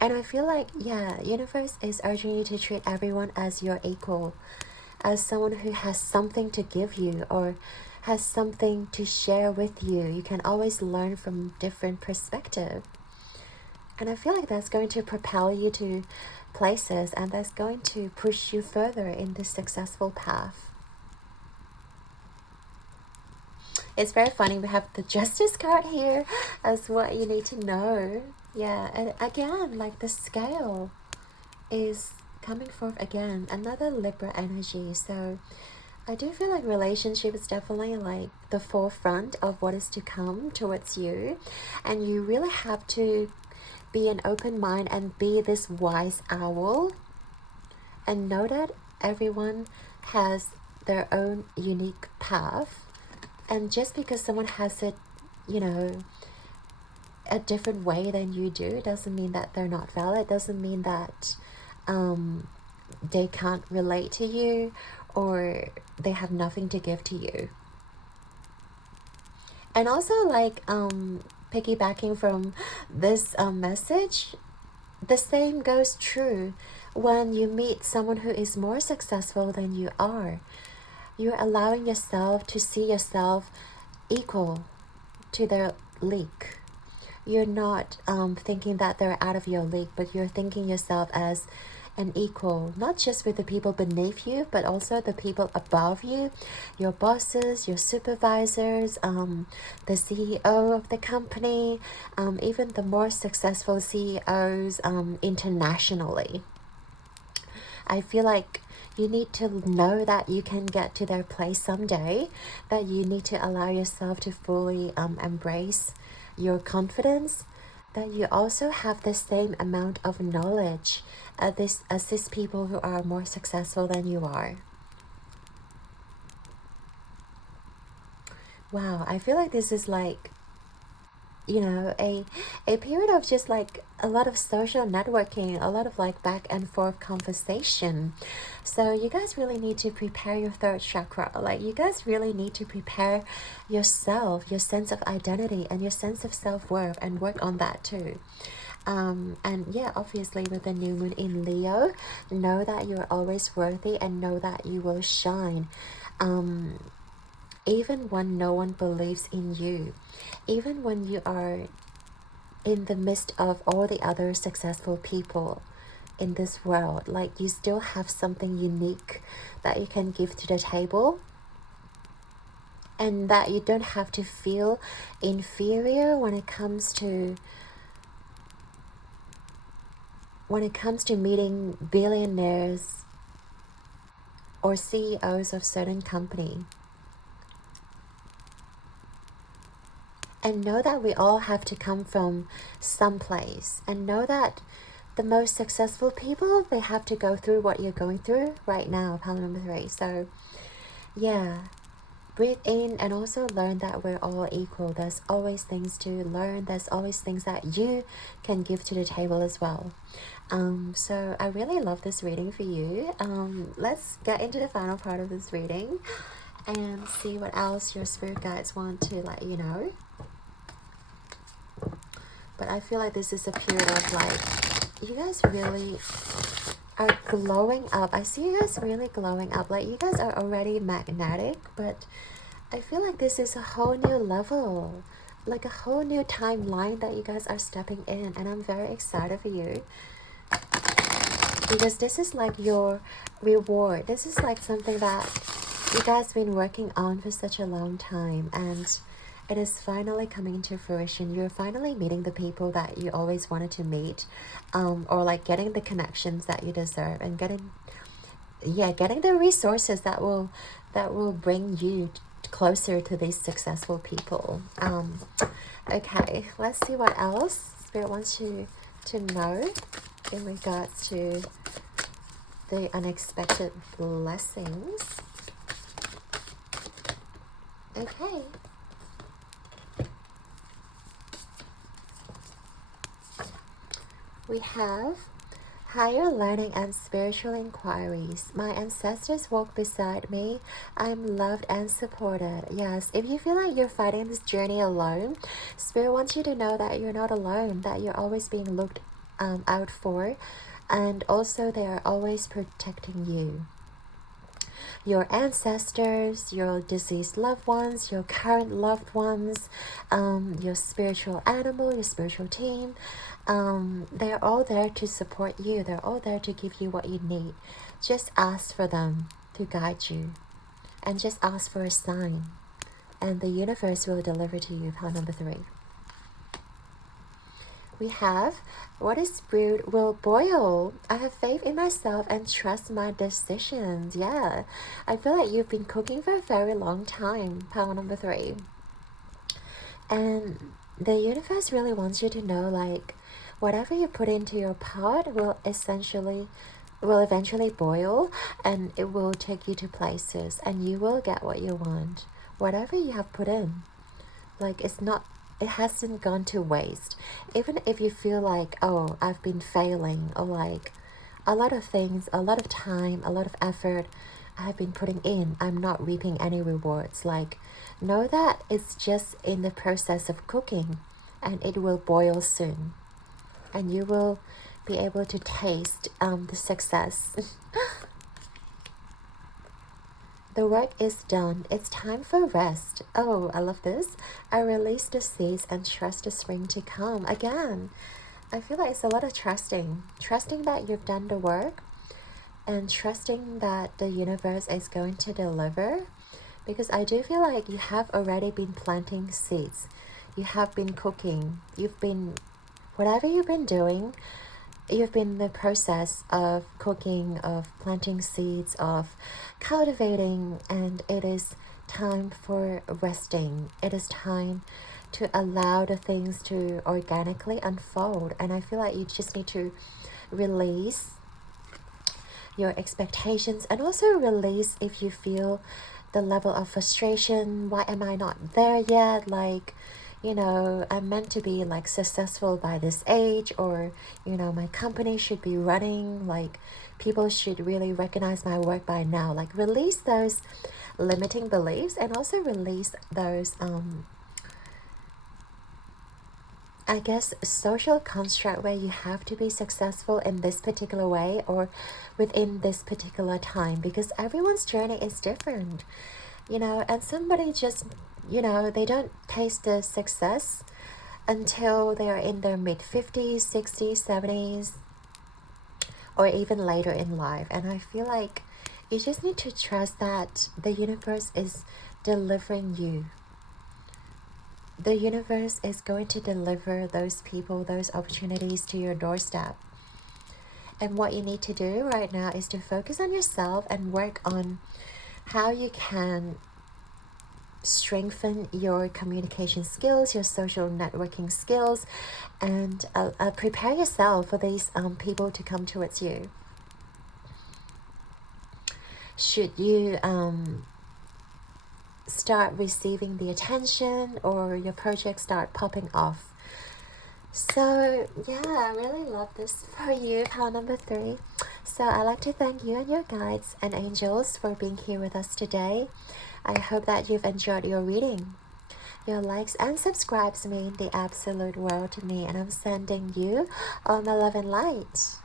And I feel like, yeah, universe is urging you to treat everyone as your equal, as someone who has something to give you or has something to share with you. You can always learn from different perspectives. And I feel like that's going to propel you to places, and that's going to push you further in this successful path. It's very funny, we have the Justice card here as what you need to know. Yeah, and again, like the scale is coming forth again, another Libra energy. So I do feel like relationship is definitely like the forefront of what is to come towards you, and you really have to be an open mind and be this wise owl, and know that everyone has their own unique path. And just because someone has it, you know, a different way than you do, doesn't mean that they're not valid, doesn't mean that they can't relate to you, or they have nothing to give to you. And also, like, piggybacking from this message, the same goes true when you meet someone who is more successful than you are. You're allowing yourself to see yourself equal to their league. You're not thinking that they're out of your league, but you're thinking yourself as an equal, not just with the people beneath you, but also the people above you, your bosses, your supervisors, the CEO of the company, even the more successful CEOs internationally. I feel like you need to know that you can get to their place someday, that you need to allow yourself to fully embrace your confidence that you also have the same amount of knowledge as these people who are more successful than you are. Wow, I feel like this is like, you know, a period of just like a lot of social networking, a lot of like back and forth conversation. So you guys really need to prepare your third chakra. Like, you guys really need to prepare yourself, your sense of identity and your sense of self-worth, and work on that too. And yeah, obviously with the new moon in Leo, know that you're always worthy and know that you will shine. Even when no one believes in you, even when you are in the midst of all the other successful people in this world, like, you still have something unique that you can give to the table, and that you don't have to feel inferior when it comes to meeting billionaires or CEOs of certain company. And know that we all have to come from someplace, and know that the most successful people, they have to go through what you're going through right now, pile number 3. So yeah, breathe in and also learn that we're all equal. There's always things to learn. There's always things that you can give to the table as well. So I really love this reading for you. Let's get into the final part of this reading and see what else your spirit guides want to let you know. But I feel like this is a period of like, you guys really are glowing up. I see you guys really glowing up. Like, you guys are already magnetic, but I feel like this is a whole new level, like a whole new timeline that you guys are stepping in, and I'm very excited for you, because this is like your reward. This is like something that you guys been working on for such a long time, and it is finally coming to fruition. You're finally meeting the people that you always wanted to meet, or like getting the connections that you deserve, and getting the resources that will bring you closer to these successful people. Okay, let's see what else Spirit wants you to know in regards to the unexpected blessings. Okay. We have higher learning and spiritual inquiries. My ancestors walk beside me. I'm loved and supported. Yes, if you feel like you're fighting this journey alone, Spirit wants you to know that you're not alone, that you're always being looked out for, and also they are always protecting you. Your ancestors, your deceased loved ones, your current loved ones, your spiritual animal, your spiritual team, they're all there to support you. They're all there to give you what you need. Just ask for them to guide you, and just ask for a sign, and the universe will deliver to you. Pile number 3. We have, what is brewed will boil. I have faith in myself and trust my decisions. Yeah, I feel like you've been cooking for a very long time. Pile number 3. And the universe really wants you to know, like, whatever you put into your pot will eventually boil, and it will take you to places, and you will get what you want. Whatever you have put in, like, it hasn't gone to waste. Even if you feel like, oh, I've been failing, or like a lot of things, a lot of time, a lot of effort I've been putting in, I'm not reaping any rewards. Like, know that it's just in the process of cooking, and it will boil soon, and you will be able to taste the success. The work is done. It's time for rest. Oh, I love this. I release the seeds and trust the spring to come. Again, I feel like it's a lot of trusting. Trusting that you've done the work, and trusting that the universe is going to deliver. Because I do feel like you have already been planting seeds. You have been cooking. Whatever you've been doing, you've been in the process of cooking, of planting seeds, of cultivating, and it is time for resting. It is time to allow the things to organically unfold. And I feel like you just need to release your expectations, and also release if you feel the level of frustration. Why am I not there yet? Like, you know, I'm meant to be like successful by this age, or, you know, my company should be running, like people should really recognize my work by now. Like, release those limiting beliefs, and also release those I guess social construct where you have to be successful in this particular way or within this particular time, because everyone's journey is different, you know. And somebody just, you know, they don't taste the success until they are in their mid 50s, 60s, 70s, or even later in life. And I feel like you just need to trust that the universe is delivering you. The universe is going to deliver those people, those opportunities to your doorstep. And what you need to do right now is to focus on yourself and work on how you can strengthen your communication skills, your social networking skills, and prepare yourself for these people to come towards you. Should you start receiving the attention, or your projects start popping off. So yeah, I really love this for you, pile number 3. So I'd like to thank you and your guides and angels for being here with us today. I hope that you've enjoyed your reading. Your likes and subscribes mean the absolute world to me, and I'm sending you all my love and light.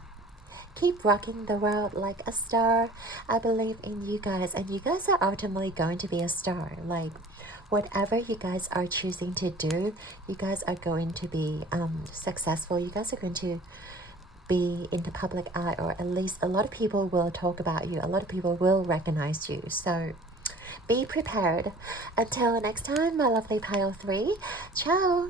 Keep rocking the world like a star. I believe in you guys, and you guys are ultimately going to be a star. Like, whatever you guys are choosing to do, you guys are going to be successful. You guys are going to be in the public eye, or at least a lot of people will talk about you. A lot of people will recognize you. So be prepared. Until next time, my lovely pile 3. Ciao.